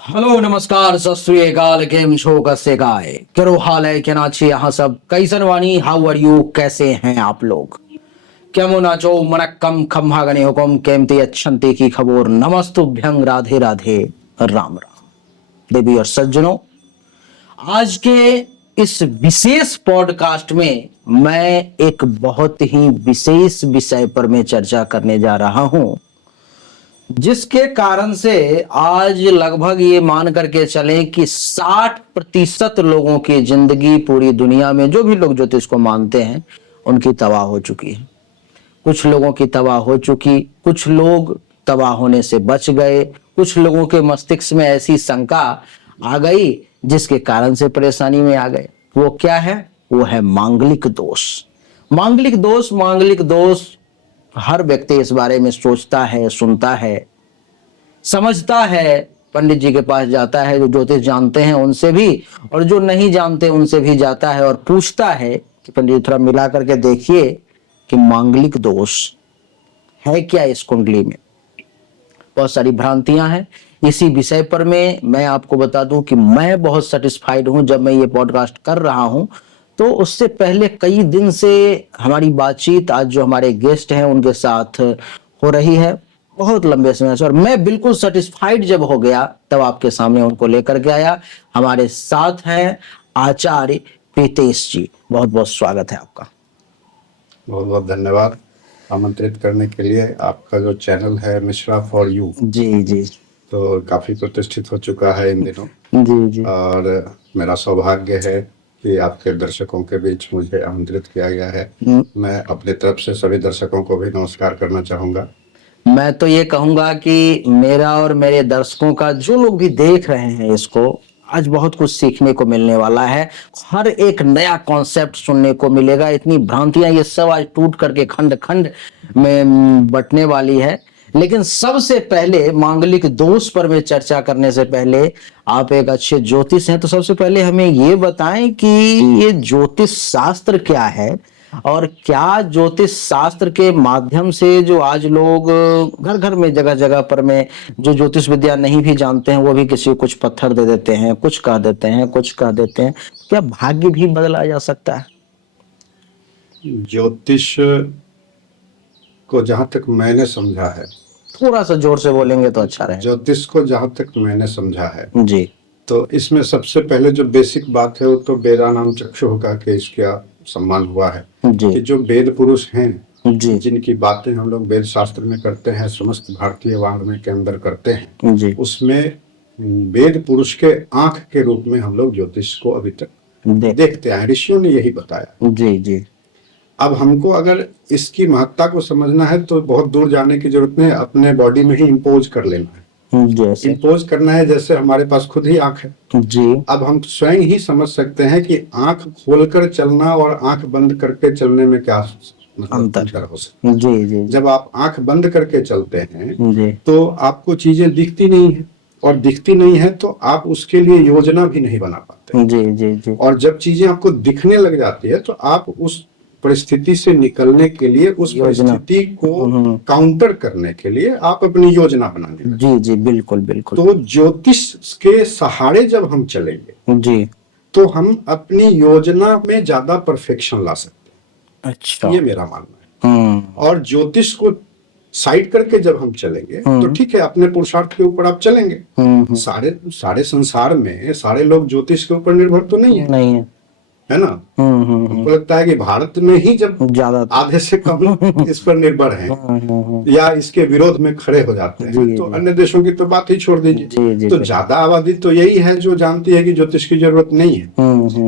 Hello नमस्कार सत श्री अकाल केम छो कसे गाय करो हाल है क्या नाची यहाँ सब कैसन वाणी हाउ आर यू कैसे हैं आप लोग केमो नाचो मनक्कम खम्हा गणे हुकुम केमते अच्छंते की खबर नमस्तुभ्यं राधे राधे राम राम देवी और सज्जनों आज के इस विशेष पॉडकास्ट में मैं एक बहुत ही विशेष विषय पर मैं चर्चा करने जा रहा हूं जिसके कारण से आज लगभग ये मान करके चलें कि 60% लोगों की जिंदगी पूरी दुनिया में जो भी लोग ज्योतिष को मानते हैं उनकी तबाह हो चुकी है। कुछ लोगों की तबाह हो चुकी, कुछ लोग तबाह होने से बच गए, कुछ लोगों के मस्तिष्क में ऐसी शंका आ गई जिसके कारण से परेशानी में आ गए। वो क्या है? वो है मांगलिक दोष। मांगलिक दोष हर व्यक्ति इस बारे में सोचता है, सुनता है, समझता है, पंडित जी के पास जाता है, जो ज्योतिष जानते हैं उनसे भी, और जो नहीं जानते उनसे भी जाता है और पूछता है कि पंडित जी थोड़ा मिला करके देखिए कि मांगलिक दोष है क्या इस कुंडली में। बहुत सारी भ्रांतियां हैं। इसी विषय पर मैं आपको बता दूं कि मैं बहुत सेटिस्फाइड हूं। जब मैं ये पॉडकास्ट कर रहा हूं तो उससे पहले कई दिन से हमारी बातचीत आज जो हमारे गेस्ट हैं उनके साथ हो रही है बहुत लंबे समय से, और मैं बिल्कुल सेटिस्फाइड जब हो गया तब आपके सामने उनको लेकर के आया। हमारे साथ हैं आचार्य पीतेश जी। बहुत बहुत स्वागत है आपका। बहुत बहुत धन्यवाद आमंत्रित करने के लिए। आपका जो चैनल है मिश्रा फॉर यू जी जी तो काफी प्रतिष्ठित हो चुका है इन दिनों, जी जी और मेरा सौभाग्य है कि आपके दर्शकों के बीच मुझे आमंत्रित किया गया है। मैं अपने तरफ से सभी दर्शकों को भी नमस्कार करना चाहूंगा। मैं तो ये कहूंगा कि मेरा और मेरे दर्शकों का, जो लोग भी देख रहे हैं इसको, आज बहुत कुछ सीखने को मिलने वाला है। हर एक नया कॉन्सेप्ट सुनने को मिलेगा। इतनी भ्रांतियां ये सब आज टूट करके खंड खंड में बंटने वाली है। लेकिन सबसे पहले मांगलिक दोष पर मैं चर्चा करने से पहले, आप एक अच्छे ज्योतिष हैं तो सबसे पहले हमें ये बताएं कि ये ज्योतिष शास्त्र क्या है, और क्या ज्योतिष शास्त्र के माध्यम से जो आज लोग घर घर में जगह जगह पर में जो ज्योतिष विद्या नहीं भी जानते हैं वो भी किसी को कुछ पत्थर दे देते हैं, कुछ कह देते हैं, कुछ कह देते हैं, क्या भाग्य भी बदला जा सकता है? ज्योतिष को जहां तक मैंने समझा है, थोड़ा सा जोर से बोलेंगे तो अच्छा रहेगा। ज्योतिष को जहां तक मैंने समझा है जी तो इसमें सबसे पहले जो बेसिक बात है वो तो वेदानाम चक्षु होगा कि इसका सम्मान हुआ है जी कि जो वेद पुरुष हैं, जी जिनकी बातें हम लोग वेद शास्त्र में करते हैं, समस्त भारतीय वाङ्मय के अंदर करते हैं, जी उसमें वेद पुरुष के आंख के रूप में हम लोग ज्योतिष को अभी तक देखते आए। ऋषियों ने यही बताया। जी जी अब हमको अगर इसकी महत्ता को समझना है तो बहुत दूर जाने की जरूरत नहीं है, अपने बॉडी में ही इम्पोज कर लेना है। जैसे इम्पोज करना है जैसे हमारे पास खुद ही आंख है। जी अब हम स्वयं ही समझ सकते हैं कि आंख खोलकर चलना और आंख बंद करके चलने में क्या अंतर हो सकता है। जी जी जब आप आंख बंद करके चलते हैं जी तो आपको चीजें दिखती नहीं है, और दिखती नहीं है तो आप उसके लिए योजना भी नहीं बना पाते। जी जी जी और जब चीजें आपको दिखने लग जाती है तो आप उस परिस्थिति से निकलने के लिए, उस परिस्थिति को काउंटर करने के लिए आप अपनी योजना बनाने लगते। जी जी बिल्कुल बिल्कुल। तो ज्योतिष के सहारे जब हम चलेंगे जी तो हम अपनी योजना में ज्यादा परफेक्शन ला सकते हैं। अच्छा। ये मेरा मानना है। और ज्योतिष को साइड करके जब हम चलेंगे तो ठीक है, अपने पुरुषार्थ के ऊपर आप चलेंगे। सारे संसार में सारे लोग ज्योतिष के ऊपर निर्भर तो नहीं है ना। हमको लगता है कि भारत में ही जब ज्यादा आधे से कम लोग इस पर निर्भर हैं या इसके विरोध में खड़े हो जाते हैं, तो अन्य देशों की तो बात ही छोड़ दीजिए। तो ज्यादा आबादी तो यही है जो जानती है कि ज्योतिष की जरूरत नहीं है।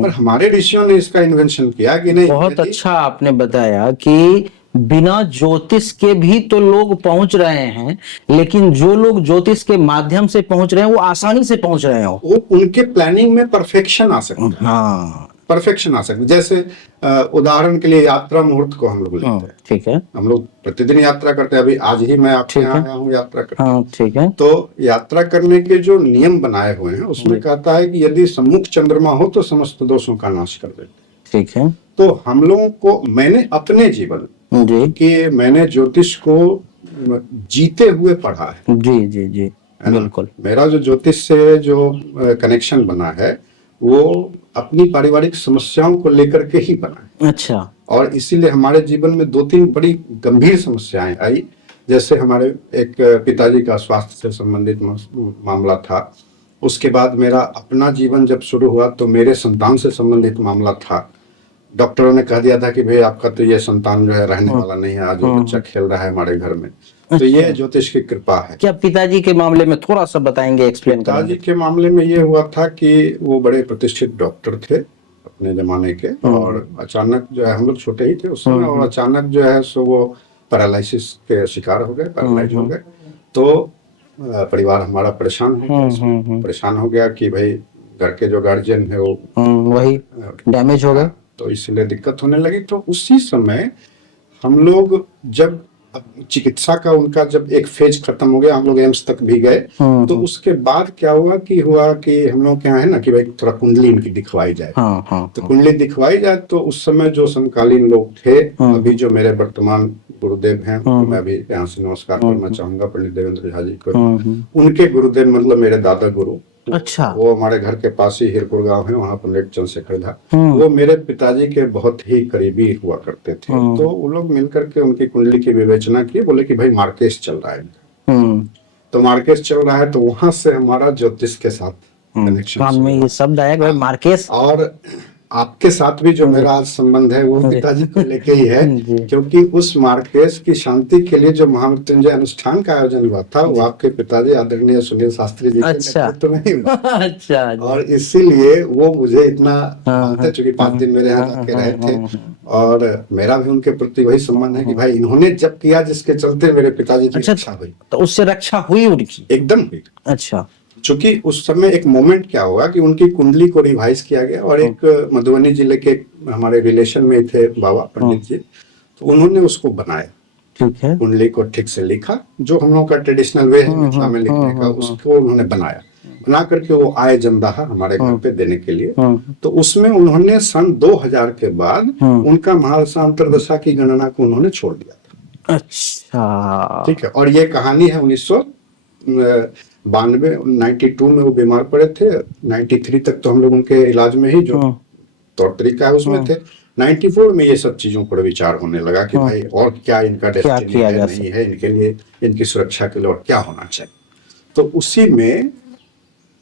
पर हमारे ऋषियों ने इसका इन्वेंशन किया कि नहीं। बहुत अच्छा आपने बताया कि बिना ज्योतिष के भी तो लोग पहुंच रहे हैं, लेकिन जो लोग ज्योतिष के माध्यम से पहुंच रहे हैं वो आसानी से पहुंच रहे हो। वो उनके प्लानिंग में परफेक्शन आ सकता है। हाँ, परफेक्शन आ सकता है। जैसे उदाहरण के लिए यात्रा मुहूर्त को हम लोग लेते हैं। ठीक है। हम लोग प्रतिदिन यात्रा करते हैं। अभी आज ही मैं आपके यहाँ आया हूँ यात्रा करने। हाँ ठीक है। तो यात्रा करने के जो नियम बनाए हुए हैं उसमें कहता है कि यदि सम्मुख चंद्रमा हो तो समस्त दोषों का नाश कर देते। ठीक है। तो हम लोगों को, मैंने अपने जीवन जी कि मैंने ज्योतिष को जीते हुए पढ़ा है। जी जी जी है ना? बिल्कुल। मेरा जो ज्योतिष से जो कनेक्शन बना है वो अपनी पारिवारिक समस्याओं को लेकर के ही बना है। अच्छा। और इसीलिए हमारे जीवन में 2-3 बड़ी गंभीर समस्याएं आई। जैसे हमारे एक पिताजी का स्वास्थ्य से संबंधित मामला था। उसके बाद मेरा अपना जीवन जब शुरू हुआ तो मेरे संतान से संबंधित मामला था। डॉक्टरों ने कह दिया था कि भाई आपका तो ये संतान जो है रहने वाला नहीं है, आज वो बच्चा खेल रहा है हमारे घर में। तो ये ज्योतिष की कृपा है। क्या पिताजी के मामले में थोड़ा सा बताएंगे, एक्सप्लेन पिताजी करेंगे? के मामले में ये हुआ था कि वो बड़े प्रतिष्ठित डॉक्टर थे अपने जमाने के, और अचानक जो है, हम लोग छोटे ही थे उस समय, और अचानक जो है सो वो पैरालिसिस के शिकार हो गए, पैरालाइज हो गए। तो परिवार हमारा परेशान हो गया, परेशान हो गया कि भाई घर के जो गार्जियन है वो वही डैमेज हो गए। तो इसलिए दिक्कत होने लगी। तो उसी समय हम लोग जब चिकित्सा का उनका जब एक फेज खत्म हो गया, हम लोग एम्स तक भी गए। तो उसके बाद क्या हुआ कि हम लोग क्या है ना कि भाई थोड़ा कुंडली इनकी दिखवाई जाए। तो कुंडली दिखवाई जाए तो उस समय जो समकालीन लोग थे, अभी जो मेरे वर्तमान गुरुदेव हैं, तो मैं अभी यहाँ से नमस्कार करना चाहूंगा पंडित देवेंद्र झा जी को। उनके गुरुदेव मतलब मेरे दादा गुरु। अच्छा। वो हमारे घर के पास ही हिरपुर गांव है, वहाँ पंडित चंद्रशेखर झा, वो मेरे पिताजी के बहुत ही करीबी हुआ करते थे। तो वो लोग मिलकर के उनकी कुंडली की विवेचना की, बोले कि भाई मार्केस चल रहा है। तो मार्केस चल रहा है, तो वहां से हमारा ज्योतिष के साथ कनेक्शन कान में ये शब्द आया भाई मार्केस। और आपके साथ भी जो मेरा आज संबंध है वो पिताजी को लेके ही है, क्योंकि उस मार्केस की शांति के लिए जो महामृत्युंजय अनुष्ठान का आयोजन हुआ था वो आपके पिताजी आदरणीय सुनील शास्त्री जी के नेतृत्व में ही हुआ। अच्छा। और इसीलिए वो मुझे इतना मानते, चूंकि 5 दिन मेरे यहाँ रह के रहे थे, और मेरा भी उनके प्रति वही सम्मान है कि भाई इन्होंने जब किया जिसके चलते मेरे पिताजी की रक्षा हुई। तो उससे रक्षा हुई उनकी? एकदम हुई। अच्छा। चूंकि उस समय एक मोमेंट क्या हुआ कि उनकी कुंडली को रिवाइज किया गया, और एक मधुबनी जिले के हमारे रिलेशन में थे बाबा पंडित जी, तो उन्होंने उसको बनाया। ठीक है। कुंडली को ठीक से लिखा, जो हम लोग का ट्रेडिशनल वे है मिथिला में लिखने का, उसको उन्होंने बनाया। बना करके वो आए जमदाहा हमारे घर पे देने के लिए। तो उसमें उन्होंने सन 2000 के बाद उनका महादशा अंतर्दशा की गणना को उन्होंने छोड़ दिया था। अच्छा। ठीक है। और ये कहानी है 1992 में वो बीमार पड़े थे। 93 तक तो हम लोग उनके इलाज में ही जो तौर तरीका है उसमें थे। 94 में ये सब चीजों पर विचार होने लगा कि भाई और क्या इनका डेस्टिनी है, नहीं है, इनके लिए, इनकी सुरक्षा के लिए और क्या होना चाहिए। तो उसी में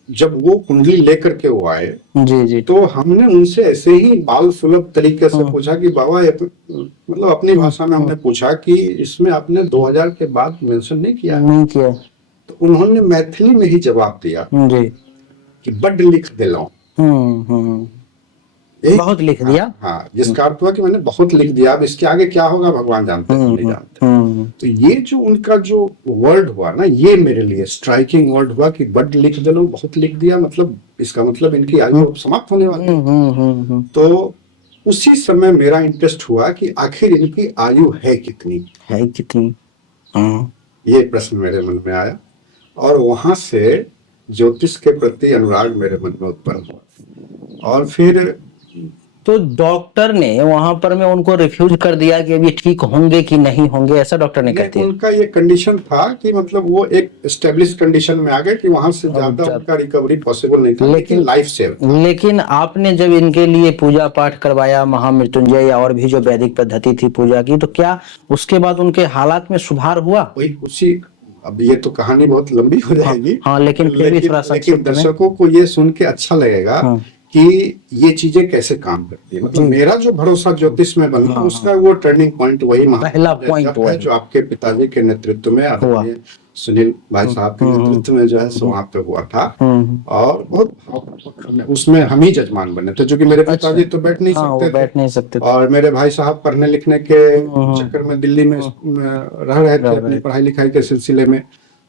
जब वो कुंडली लेकर के वो आए जी, तो हमने उनसे ऐसे ही बाल सुलभ तरीके से पूछा कि बाबा, मतलब अपनी भाषा में हमने पूछा कि इसमें आपने 2000 के बाद मेंशन नहीं किया? तो उन्होंने मैथिली में ही जवाब दिया जी कि बड लिख दिलाऊं। बहुत लिख दिया। हाँ, जिसका अर्थ हुआ कि मैंने बहुत लिख दिया, अब इसके आगे क्या होगा भगवान जानते हैं, नहीं जानते। तो ये जो उनका जो वर्ड हुआ ना, ये मेरे लिए स्ट्राइकिंग वर्ड हुआ कि बड लिख दिलाऊं, बहुत लिख दिया, मतलब इसका मतलब इनकी आयु समाप्त होने वाली है। तो उसी समय मेरा इंटरेस्ट हुआ कि आखिर इनकी आयु है कितनी, ये प्रश्न मेरे मन में आया, और वहां से ज्योतिष के प्रति अनुराग मेरे मन में उत्पन्न हुआ। और फिर तो डॉक्टर ने वहां पर में उनको रिफ्यूज कर दिया कि अभी ठीक होंगे कि नहीं होंगे, ऐसा डॉक्टर ने कहते हैं? उनका ये कंडीशन था कि मतलब वो एक एस्टेब्लिश कंडीशन में आ गए कि वहां से ज्यादा उनका रिकवरी पॉसिबल नहीं था, लेकिन लाइफ सेव था। लेकिन आपने जब इनके लिए पूजा पाठ करवाया, महामृत्युंजय या और भी जो वैदिक पद्धति थी पूजा की, तो क्या उसके बाद उनके हालात में सुधार हुआ? वही उसी, अब ये तो कहानी बहुत लंबी हो जाएगी। हाँ, लेकिन दर्शकों को ये सुन के अच्छा लगेगा कि ये चीजें कैसे काम करती है। मतलब मेरा जो भरोसा ज्योतिष में बना, उसका वो टर्निंग पॉइंट वही पहला पॉइंट है जो आपके पिताजी के नेतृत्व में, सुनील भाई साहब के नेतृत्व में जो है सो वहां पे हुआ था। और बहुत उसमें हम ही जजमान बने थे, जो कि मेरे पिताजी तो बैठ नहीं सकते, और मेरे भाई साहब पढ़ने लिखने के चक्कर में दिल्ली में रह रहे थे अपनी पढ़ाई लिखाई के सिलसिले में,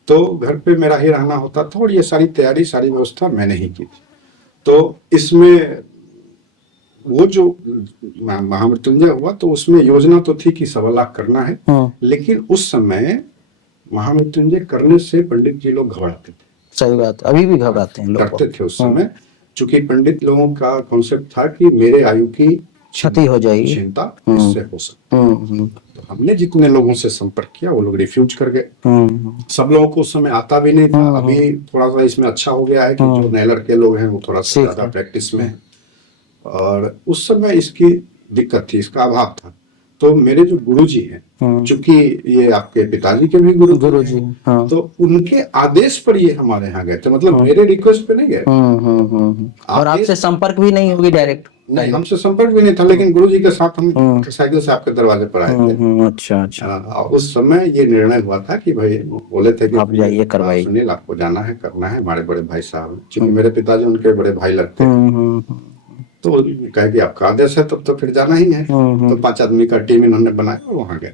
तो घर पे मेरा ही रहना होता था, और ये सारी तैयारी, सारी व्यवस्था मैंने ही की थी। तो इसमें वो जो महामृत्युंजय हुआ, तो उसमें योजना तो थी कि 1.25 लाख करना है, लेकिन उस समय महामृत्युंजय करने से पंडित जी लोग घबराते थे। सही बात, अभी भी घबराते हैं लोग, डरते थे उस समय, चूंकि पंडित लोगों का कॉन्सेप्ट था कि मेरे आयु की क्षति हो जाएगी। चिंता इससे हो सकती है। तो हमने जितने लोगों से संपर्क किया वो लोग रिफ्यूज कर गए। सब लोगों को उस समय आता भी नहीं था। अभी थोड़ा सा इसमें अच्छा हो गया है कि जो नए लड़के लोग हैं वो थोड़ा सा ज्यादा प्रैक्टिस में है, और उस समय इसकी दिक्कत थी, इसका अभाव था। तो मेरे जो गुरुजी हैं, चूंकि ये आपके पिताजी के भी गुरुजी हैं, तो उनके आदेश पर ये हमारे यहाँ गए थे, मतलब मेरे रिक्वेस्ट पे नहीं गए। और आपसे संपर्क भी नहीं होगी डायरेक्ट? नहीं, हमसे संपर्क भी नहीं था, लेकिन गुरुजी के साथ हम साइकिल से आपके दरवाजे पर आए थे। अच्छा अच्छा। उस समय ये निर्णय हुआ था कि भाई बोले थे कि आप जाइए करवाइए, सुनील आपको जाना है, करना है, हमारे बड़े भाई साहब, क्योंकि मेरे पिताजी उनके बड़े भाई लगते हैं। तो कहे कि आपका आदेश है तब तो फिर जाना ही है। तो 5 आदमी का टीम इन्होंने बनाया और वहां गए।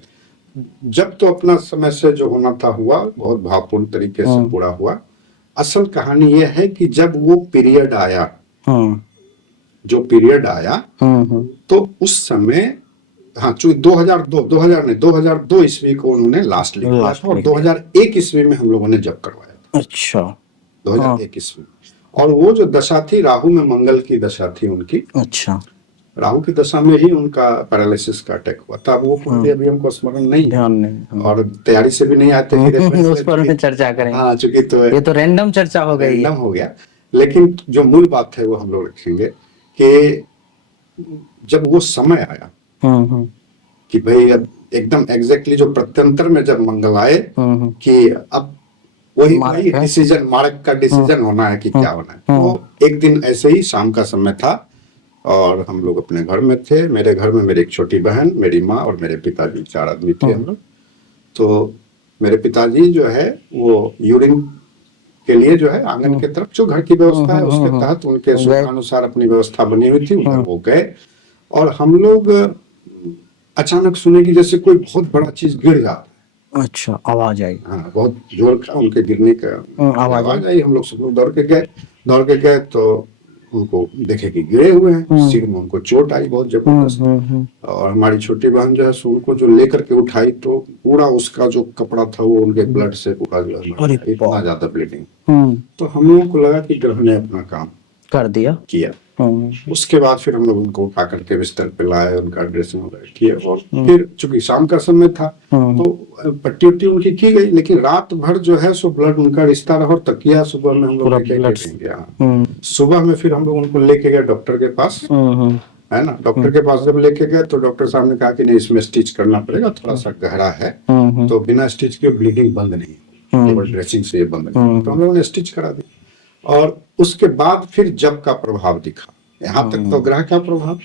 जब तो अपना समय से जो होना था हुआ, बहुत भावपूर्ण तरीके से पूरा हुआ। असल कहानी यह है कि जब वो पीरियड आया, जो पीरियड आया, तो उस समय, हाँ, चूंकि 2002 ईस्वी को उन्होंने लास्ट लिखा था, और 2001 ईस्वी में हम लोगों ने जब करवाया था। अच्छा, 2001 ईस्वी। और वो जो दशा थी, राहु में मंगल की दशा थी उनकी। अच्छा, राहु की दशा में ही उनका पैरालिसिस का अटैक हुआ था। वो पूरी अभी हमको स्मरण नहीं, ध्यान नहीं, और तैयारी से भी नहीं आते उस पर में चर्चा करेंगे। हाँ, चूंकि तो ये तो रैंडम चर्चा हो गई, रैंडम हो गया। लेकिन जो मूल बात है वो हम लोग रखेंगे कि जब वो समय आया कि भाई अब एकदम एग्जैक्टली जो प्रत्यंतर में जब मंगल आए कि अब वही डिसीजन, मार्क का डिसीजन होना है कि क्या होना है। तो एक दिन ऐसे ही शाम का समय था और हम लोग अपने घर में थे। मेरे घर में मेरी एक छोटी बहन, मेरी माँ और मेरे पिताजी, 4 आदमी थे हम लोग। तो मेरे पिताजी जो है वो यूरिन के लिए जो है आंगन के तरफ, जो घर की व्यवस्था है उसके तहत उनके सुखानुसार अपनी व्यवस्था बनी हुई थी, उधर वो गए। और हम लोग अचानक सुने कि जैसे कोई बहुत बड़ा चीज गिर जाता है। अच्छा, आवाज आई? हाँ, बहुत जोर का उनके गिरने का आवाज आई। हम लोग सब लोग दौड़ के गए तो उनको देखे कि गिरे हुए हैं, सिर में उनको चोट आई बहुत जबरदस्त। और हमारी छोटी बहन जो है उनको जो लेकर के उठाई तो पूरा उसका जो कपड़ा था वो उनके ब्लड से पूरा जो है इतना ज्यादा ब्लीडिंग। तो हम लोगों को लगा कि ग्रह ने अपना काम कर दिया, किया। उसके बाद फिर हम लोग उनको उठा करके बिस्तर पे लाए, उनका ड्रेसिंग वगैरह किए, और फिर चूंकि शाम का समय था तो पट्टी उट्टी उनकी की गई। लेकिन रात भर जो है सो ब्लड उनका रिश्ता रहा, और तकिया सुबह में हम लोग लेके सुबह में फिर हम लोग उनको लेके गए डॉक्टर के पास, है ना। डॉक्टर के पास जब लेके गए तो डॉक्टर साहब ने कहा कि नहीं, इसमें स्टिच करना पड़ेगा, थोड़ा सा गहरा है, तो बिना स्टिच के ब्लीडिंग बंद नहीं, केवल ड्रेसिंग से ये बंद नहीं। तो हम लोगों ने स्टिच करा दी। और उसके बाद फिर जब का प्रभाव दिखा। यहाँ तक तो ग्रह का प्रभाव,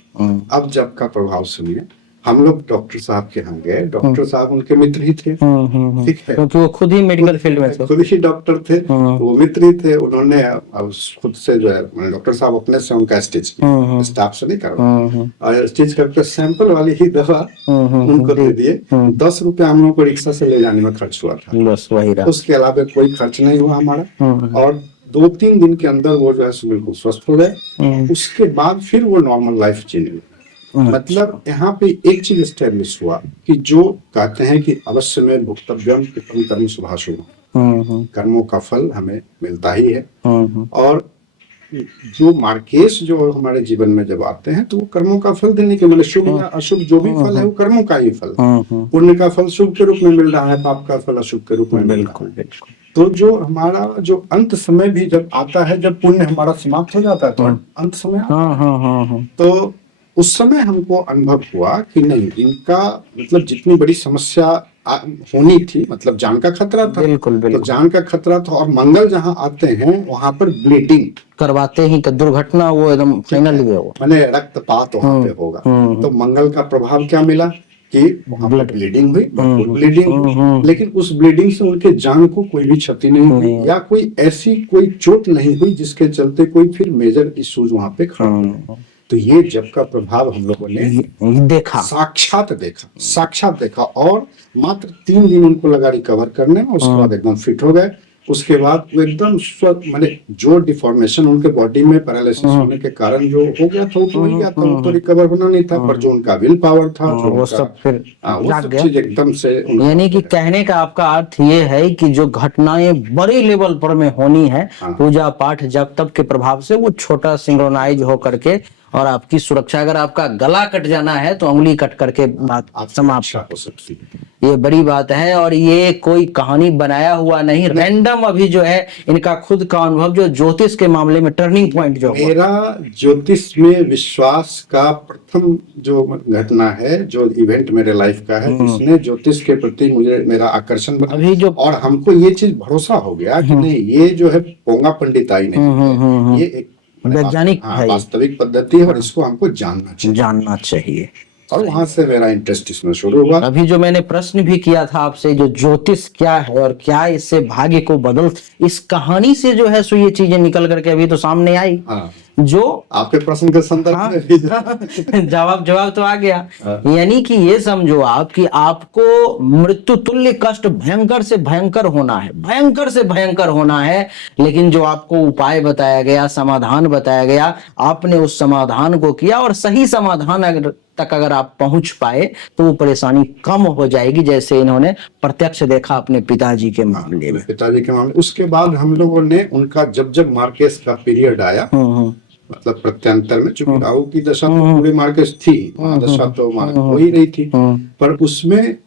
अब जब का प्रभाव सुनिए। हम लोग डॉक्टर साहब के यहाँ गए। डॉक्टर साहब उनके मित्र ही थे, ठीक है, क्योंकि वो खुद ही मेडिकल फील्ड में थे, खुद ही डॉक्टर थे, वो मित्र ही थे। उन्होंने अब खुद से जो है डॉक्टर साहब अपने से उनका स्टिच किया, स्टाफ से नहीं करवाया, और स्टिच करके सैंपल वाली ही दवा उनको दे दिए। 10 रुपया हम लोग को रिक्शा से ले जाने में खर्च हुआ था, बस वही रहा। उसके अलावा कोई खर्च नहीं हुआ हमारा। और 2-3 दिन के अंदर वो जो है बिल्कुल स्वस्थ हो गए। उसके बाद फिर वो नॉर्मल लाइफ जीने लगे। मतलब यहाँ पे एक चीज एस्टेब्लिश हुआ कि जो कहते हैं कि अवश्य में भुक्तव्यम कृतं कर्म शुभाशुभम्, कर्मों का फल हमें मिलता ही है। और जो मार्केश जो हमारे जीवन में जब आते हैं तो वो कर्मों का फल देने के, मतलब शुभ या अशुभ जो भी फल है वो कर्मों का ही फल। पुण्य का फल शुभ के रूप में मिल रहा है, पाप का फल अशुभ के रूप में मिल रहा है। तो जो हमारा जो अंत समय भी जब आता है, जब पुण्य हमारा समाप्त हो जाता है तो अंत समय आता है। तो उस समय हमको अनुभव हुआ कि नहीं, इनका मतलब जितनी बड़ी समस्या होनी थी, मतलब जान का खतरा था, बिल्कुल। तो जान का खतरा था। और मंगल जहाँ आते हैं वहां पर ब्लीडिंग करवाते ही तो दुर्घटना वो एकदम फाइनली है, मैंने रक्तपात वहां पे होगा। तो मंगल का प्रभाव क्या मिला कि वहां पर ब्लीडिंग हुई, ब्लीडिंग। लेकिन उस ब्लीडिंग से उनके जान को कोई भी क्षति नहीं हुई, या कोई ऐसी कोई चोट नहीं हुई जिसके चलते कोई फिर मेजर इश्यूज वहां पे खड़ा हो। तो ये जब का प्रभाव हम लोगों ने देखा, साक्षात देखा। और मात्र 3 दिन उनको लगा रिकवर करने में, उसके बाद एकदम फिट हो गए। उसके बाद वो एकदम स्वस्थ, माने जो डिफॉर्मेशन उनके बॉडी में पैरालिसिस होने के कारण जो हो गया था वो तो हो गया था, वो तो रिकवर होना नहीं था। पर जो उनका विल पावर था, जो वो सब फिर वो सब चीज एकदम से, यानी कि कहने का आपका अर्थ ये है कि जो घटनाएं बड़े लेवल पर में होनी है, पूजा पाठ जब तब के प्रभाव से वो छोटा सिंक्रोनाइज हो करके और आपकी सुरक्षा। अगर आपका गला कट जाना है तो उंगली कट करके बात समाप्त अच्छा हो सकती है। ये बड़ी बात है। और ये कोई कहानी बनाया हुआ नहीं, रैंडम अभी जो है इनका खुद का अनुभव जो ज्योतिष के मामले में टर्निंग पॉइंट जो हुआ। मेरा ज्योतिष में विश्वास का प्रथम जो घटना है, जो इवेंट मेरे लाइफ का है, इसने ज्योतिष के प्रति मुझे मेरा आकर्षण बना। अभी जो और हमको ये चीज भरोसा हो गया कि नहीं, ये जो है पोंगा पंडिताई नहीं है, ये एक वैज्ञानिक है, वास्तविक पद्धति है और इसको हमको जानना चाहिए। और वहां से मेरा इंटरेस्ट इसमें शुरू हुआ। अभी जो मैंने प्रश्न भी किया था आपसे, जो ज्योतिष क्या है और क्या इससे भाग्य को बदल, इस कहानी से जो है सो ये चीजें निकल करके अभी तो सामने आई। हाँ। जो आपके प्रश्न के संदर्भ में भी जवाब तो आ गया। यानी कि ये समझो आप कि आपको मृत्यु तुल्य कष्ट भयंकर से भयंकर होना है, भयंकर से भयंकर होना है, लेकिन जो आपको उपाय बताया गया, समाधान बताया गया, आपने उस समाधान को किया और सही समाधान अगर आप पहुंच पाए तो वो परेशानी कम हो जाएगी, जैसे इन्होंने प्रत्यक्ष देखा अपने पिताजी के मामले में। उसके बाद हम लोगों ने उनका जब मार्केस का पीरियड आया, मतलब प्रत्यंतर में, चूंकि राहु की दशा तो पूरी मार्केस थी, दशा तो मार्क हो ही रही थी, पर उसमें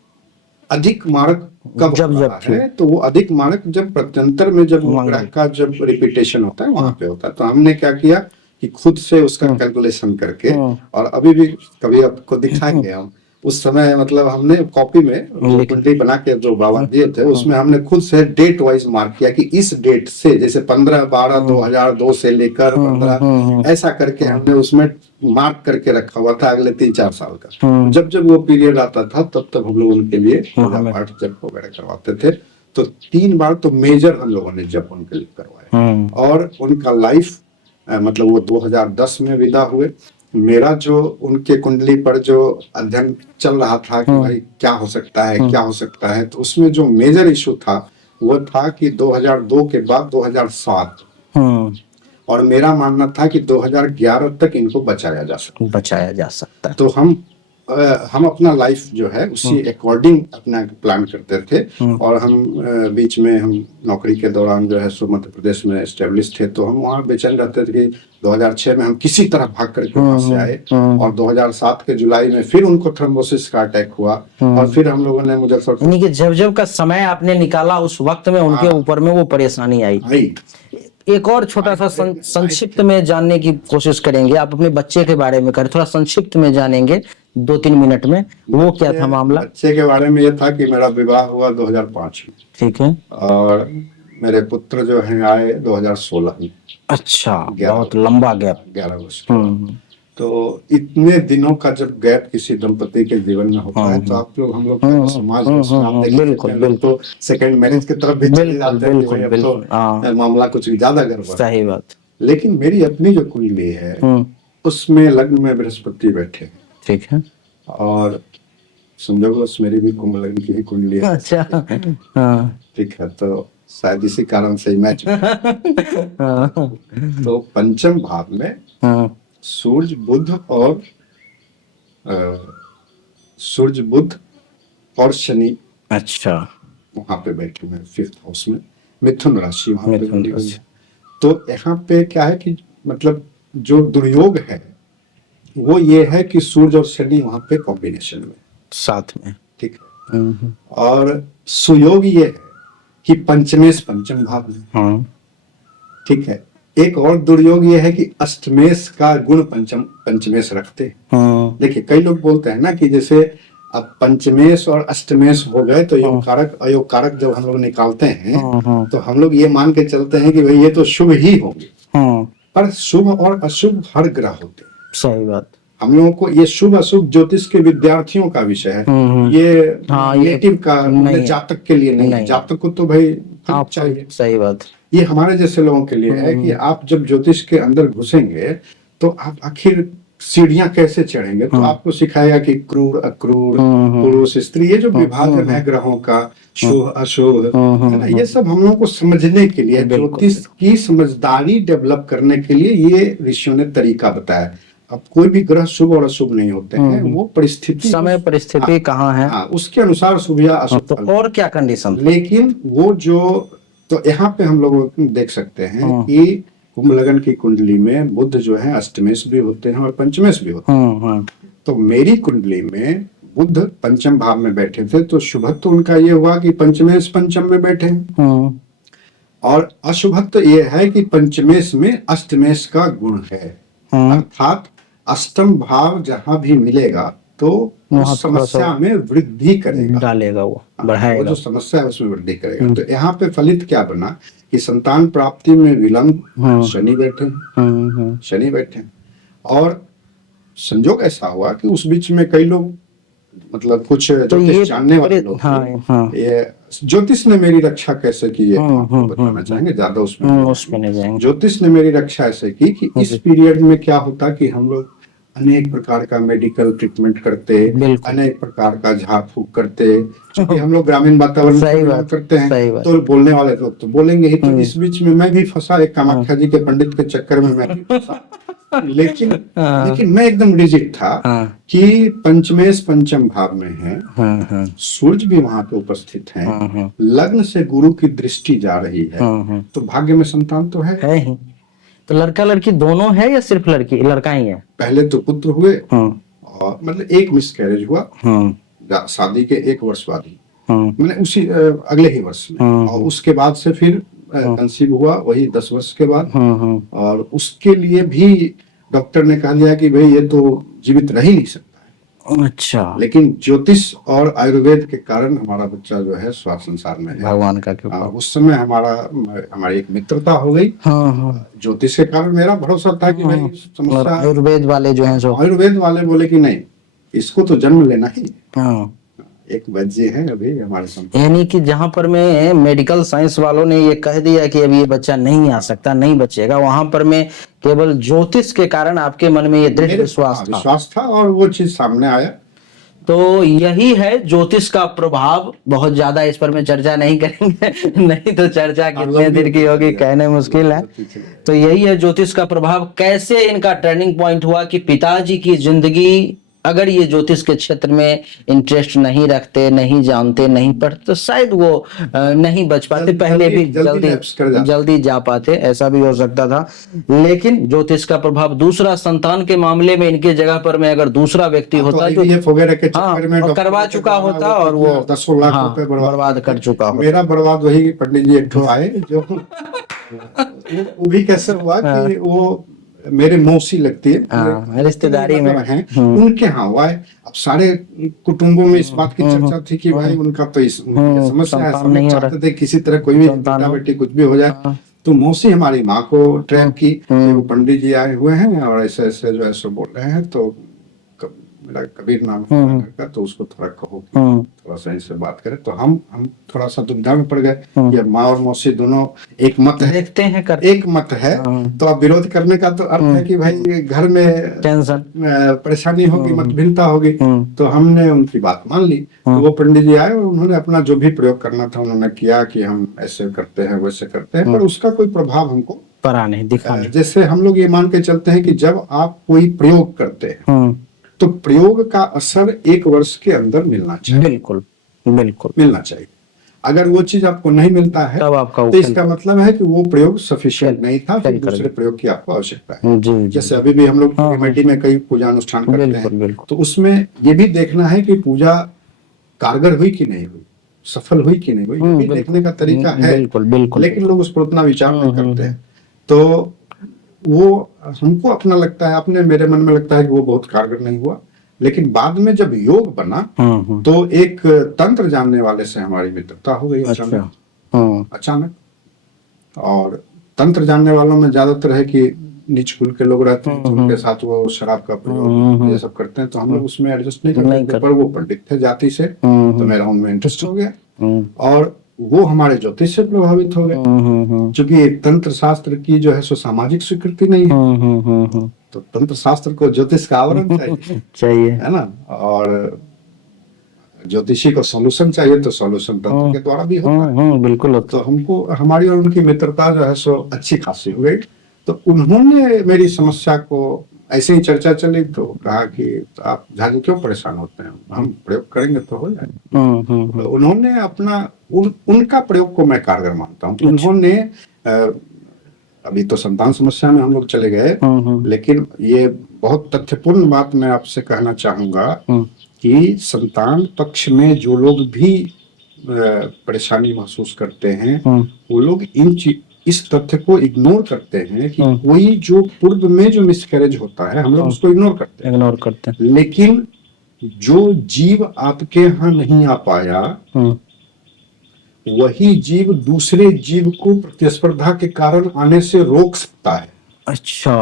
अधिक मार्क कब होता है, तो वो अधिक मार्क जब प्रत्यंतर में, जब ग्रह का जब रिपीटेशन होता है वहां पे होता है। तो हमने क्या किया कि खुद से उसका कैलकुलेशन करके, और अभी भी कभी आपको दिखाएंगे हम, उस समय मतलब हमने कॉपी में कुंडली बना के जो बाबा दिए थे, उसमें हमने खुद से डेट वाइज मार्क किया कि इस डेट से, जैसे 15/12/2002 से लेकर 15, ऐसा करके हमने उसमें मार्क करके रखा हुआ था अगले 3-4 साल का। जब जब वो पीरियड आता था तब हम लोग उनके लिए पूजा पाठ जप वगैरह करवाते थे। तो 3 बार तो मेजर हम लोगों ने जप उनके लिए करवाया, और उनका लाइफ मतलब वो 2010 में विदा हुए। मेरा जो उनके कुंडली पर जो अध्ययन चल रहा था कि भाई क्या हो सकता है, क्या हो सकता है, तो उसमें जो मेजर इशू था वो था कि 2002 के बाद 2007, और मेरा मानना था कि 2011 तक इनको बचाया जा सकता है। तो हम अपना लाइफ जो है उसी अकॉर्डिंग अपना प्लान करते थे। और हम बीच में हम नौकरी के दौरान जो है सो मध्य प्रदेश में एस्टेब्लिश थे, तो हम वहाँ बेचैन रहते थे कि 2006 में हम किसी तरह भाग करके वहाँ से आए, और 2007 के जुलाई में फिर उनको थ्रोम्बोसिस का अटैक हुआ, और फिर हम लोगों ने मुजफ्फरपुर, यानी कि जब का समय आपने निकाला उस वक्त में उनके ऊपर में वो परेशानी आई। एक और छोटा सा संक्षिप्त में जानने की कोशिश करेंगे, आप अपने बच्चे के बारे में करें, थोड़ा संक्षिप्त में जानेंगे 2-3 मिनट में। वो क्या था मामला? बच्चे के बारे में ये था कि मेरा विवाह हुआ 2005 में, ठीक है, और मेरे पुत्र जो हैं आए 2016 में। अच्छा, बहुत लंबा गैप, 11 वर्ष। तो इतने दिनों का जब गैप किसी दंपति के जीवन में होता है, तो आप लोग, हम लोग समाज में बिल्कुल तो सेकंड मैरिज की तरफ भी चले जाते हैं, तो मामला कुछ ज्यादा गड़बड़। सही बात। लेकिन मेरी अपनी जो कुंडली है उसमें लग्न में बृहस्पति बैठे, ठीक है, और संजोगवश मेरी भी कुंभ लग्न की ही कुंडली है। अच्छा, ठीक है, तो शायद इसी कारण से मैच। तो पंचम भाव में सूर्य बुध और शनि, अच्छा, वहां पे बैठे हुए 5th हाउस में, मिथुन राशि वहां पे। तो यहाँ पे क्या है कि मतलब जो दुर्योग है वो ये है कि सूर्य और शनि वहां पे कॉम्बिनेशन में साथ में, ठीक है। और सुयोग ये है कि पंचमेश पंचम भाव में, ठीक है। एक और दुर्योग ये है कि अष्टमेश का गुण पंचमेश रखते। देखिए कई लोग बोलते हैं ना कि जैसे अब पंचमेश और अष्टमेश हो गए तो योग कारक अयोग कारक जब हम लोग निकालते हैं तो हम लोग ये मान के चलते हैं कि भाई ये तो शुभ ही होंगे, पर शुभ और अशुभ हर ग्रह होते हैं। सही बात। हम लोगों को ये शुभ अशुभ ज्योतिष के विद्यार्थियों का विषय है, ये रिलेटिव का, जातक के लिए नहीं। जातक को तो भाई चाहिए। सही बात। ये हमारे जैसे लोगों के लिए है कि आप जब ज्योतिष के अंदर घुसेंगे तो आप आखिर सीढ़ियां कैसे चढ़ेंगे, तो आपको सिखाएगा कि क्रूर अक्रूर, पुरुष स्त्री, ये जो विभाजन है ग्रहों का, शुभ अशुभ, है ना, ये सब हम लोगों को समझने के लिए, ज्योतिष की समझदारी डेवलप करने के लिए ये ऋषियों ने तरीका बताया। अब कोई भी ग्रह शुभ और अशुभ नहीं होते हैं, वो परिस्थिति, समय परिस्थिति कहाँ है, उसके अनुसार शुभ या अशुभ। तो और क्या कंडीशन, लेकिन वो जो, तो यहाँ पे हम लोग देख सकते हैं कि कुंभ लगन की कुंडली में बुध जो है अष्टमेश भी होते हैं और पंचमेश भी होते हैं। तो मेरी कुंडली में बुध पंचम भाव में बैठे थे, तो शुभत्व उनका ये हुआ कि पंचमेश पंचम में बैठे हैं, और अशुभत्व ये है कि पंचमेश में अष्टमेश का गुण है, अर्थात अष्टम भाव जहां भी मिलेगा तो उस समस्या में वृद्धि करेगा, डालेगा, वो बढ़ाएगा, वो जो समस्या है उसमें वृद्धि करेगा। तो यहाँ पे फलित क्या बना कि संतान प्राप्ति में विलंब, शनि बैठे, शनि बैठे, और संजोग ऐसा हुआ कि उस बीच में कई लोग, मतलब कुछ ज्योतिष जानने वाले लोग, ये ज्योतिष ने मेरी रक्षा कैसे की है आपको बताना चाहेंगे, ज्यादा उसमें नहीं जाएंगे। ज्योतिष ने मेरी रक्षा ऐसे की कि इस पीरियड में क्या होता कि हम लोग अनेक प्रकार का मेडिकल ट्रीटमेंट करते, अनेक प्रकार का झाड़ फूक करते, क्योंकि हम लोग ग्रामीण वातावरण में करते हैं, तो बोलने वाले लोग तो बोलेंगे ही। तो इस बीच में मैं भी फंसा, एक कामाख्या जी के पंडित के चक्कर में मैं भी फंसा। लेकिन मैं एकदम रिजिड था कि पंचमेश पंचम भाव में है, सूर्य भी वहां पे उपस्थित है, लग्न से गुरु की दृष्टि जा रही है, तो भाग्य में संतान तो है ही। तो लड़का लड़की दोनों है या सिर्फ लड़का ही है? पहले तो पुत्र हुए, और मतलब एक मिसकैरेज हुआ शादी के 1 वर्ष बाद ही, मैंने उसी अगले ही वर्ष में, और उसके बाद से फिर कंसीव हुआ वही 10 वर्ष के बाद, और उसके लिए भी डॉक्टर ने कहा दिया कि भाई ये तो जीवित रह ही नहीं सकता है। अच्छा। लेकिन ज्योतिष और आयुर्वेद के कारण हमारा बच्चा जो है स्वास्थ्य संसार में है, भगवान का कृपा। उस समय हमारी एक मित्रता हो गई। ज्योतिष के कारण मेरा भरोसा था कि भाई समस्या, आयुर्वेद वाले जो है, आयुर्वेद वाले बोले कि नहीं, इसको तो जन्म लेना ही। एक बच्चे हैं अभी हमारे साथ, यानी कि जहां पर में मेडिकल साइंस वालों ने ये कह दिया कि अभी ये बच्चा नहीं आ सकता, नहीं बचेगा, वहां पर में केवल ज्योतिष के कारण आपके मन में ये दृढ़ विश्वास था और वो चीज सामने आया। तो यही है ज्योतिष का प्रभाव। बहुत ज्यादा इस पर में चर्चा नहीं करेंगे, नहीं तो चर्चा कितने देर की होगी कहने मुश्किल है। तो यही है ज्योतिष का प्रभाव। कैसे इनका टर्निंग पॉइंट हुआ कि पिताजी की जिंदगी, अगर ये ज्योतिष के क्षेत्र में इंटरेस्ट नहीं रखते, नहीं जानते, नहीं पढ़ते, तो शायद वो नहीं बच पाते, पहले भी जल्दी जा पाते, ऐसा भी हो सकता था। लेकिन ज्योतिष का प्रभाव दूसरा, संतान के मामले में इनके जगह पर में अगर दूसरा व्यक्ति होता जो करवा चुका होता और वो 10 लाख रुपए बर्बाद कर चुका होता। मेरा बर्बाद वही पंडित जी एक आए जो वो भी कैसे हुआ कि वो मेरे मौसी लगती है, रिश्तेदारी में हैं, उनके यहाँ हुआ है। अब सारे कुटुंबों में इस बात की चर्चा थी कि भाई उनका तो इस समस्या है, सब चाहते थे किसी तरह कोई भी बेटा बेटी कुछ भी हो जाए। तो मौसी हमारी माँ को ट्रैक की, वो पंडित जी आए हुए हैं और ऐसे ऐसे जो ऐसे बोल रहे हैं, तो मेरा कबीर नाम है, तो उसको थोड़ा कहो थोड़ा सा इनसे बात करें। तो हम थोड़ा सा दुविधा में पड़ गए कि माँ और मौसी दोनों एक मत है, देखते हैं एक मत है, तो अब विरोध करने का तो अर्थ है कि भाई घर में टेंशन परेशानी होगी, मतभिन्नता होगी। तो हमने उनकी बात मान ली। तो वो पंडित जी आए और उन्होंने अपना जो भी प्रयोग करना था उन्होंने किया कि हम ऐसे करते हैं वैसे करते हैं, पर उसका कोई प्रभाव हमको पड़ा नहीं, दिखा नहीं। जैसे हम लोग ये मान के चलते हैं कि जब आप कोई प्रयोग करते हैं तो प्रयोग का असर 1 वर्ष के अंदर मिलना चाहिए। बिल्कुल बिल्कुल मिलना चाहिए। अगर वो चीज आपको नहीं मिलता है तो इसका मतलब है कि वो प्रयोग सफिशिएंट नहीं था, फिर दूसरे प्रयोग की आपको आवश्यकता है। जैसे अभी भी हम लोग रेमेडी में कई पूजा अनुष्ठान करते हैं, तो उसमें ये भी देखना है कि पूजा कारगर हुई कि नहीं हुई, सफल हुई कि नहीं हुई, ये भी देखने का तरीका है। लेकिन लोग उस पर उतना विचार नहीं करते हैं। तो वो हमको अपना लगता है, अपने मेरे मन में लगता है कि वो बहुत कारगर नहीं हुआ। लेकिन बाद में जब योग बना तो एक तंत्र जानने वाले से हमारी मित्रता हो गई अचानक। और तंत्र जानने वालों में ज्यादातर है कि नीच कुल के लोग रहते हैं, तो उनके साथ वो शराब का प्रयोग ये सब करते हैं, तो हम लोग उसमें एडजस्ट नहीं करते। पर वो पंडित थे जाति से, तो मेरा उनमें इंटरेस्ट हो गया और वो हमारे ज्योतिष से प्रभावित हो गए। क्योंकि तंत्र शास्त्र की जो है सो सामाजिक स्वीकृति नहीं है, तो तंत्र शास्त्र को ज्योतिष का आवरण चाहिए, है ना। और ज्योतिषी को सॉल्यूशन चाहिए, तो सॉल्यूशन तंत्र के द्वारा भी होता है। बिल्कुल। तो हमको हमारी और उनकी मित्रता जो है सो अच्छी खासी हो गई। तो उन्होंने मेरी समस्या को ऐसे ही चर्चा चली, तो कहा कि आप ज्यादा क्यों परेशान होते हैं, हम प्रयोग करेंगे तो हो जाएगा। तो उन्होंने अपना उनका प्रयोग को मैं कारगर मानता हूँ। उन्होंने अभी तो संतान समस्या में हम लोग चले गए, लेकिन ये बहुत तथ्यपूर्ण बात मैं आपसे कहना चाहूंगा कि संतान पक्ष में जो लोग भी परेशानी महसूस करते हैं, वो लोग इस तथ्य को इग्नोर करते हैं कि कोई जो पूर्व में जो मिसकैरेज होता है हम लोग उसको इग्नोर करते हैं, लेकिन जो जीव आपके यहाँ नहीं आ पाया वही जीव दूसरे जीव को प्रतिस्पर्धा के कारण आने से रोक सकता है। अच्छा,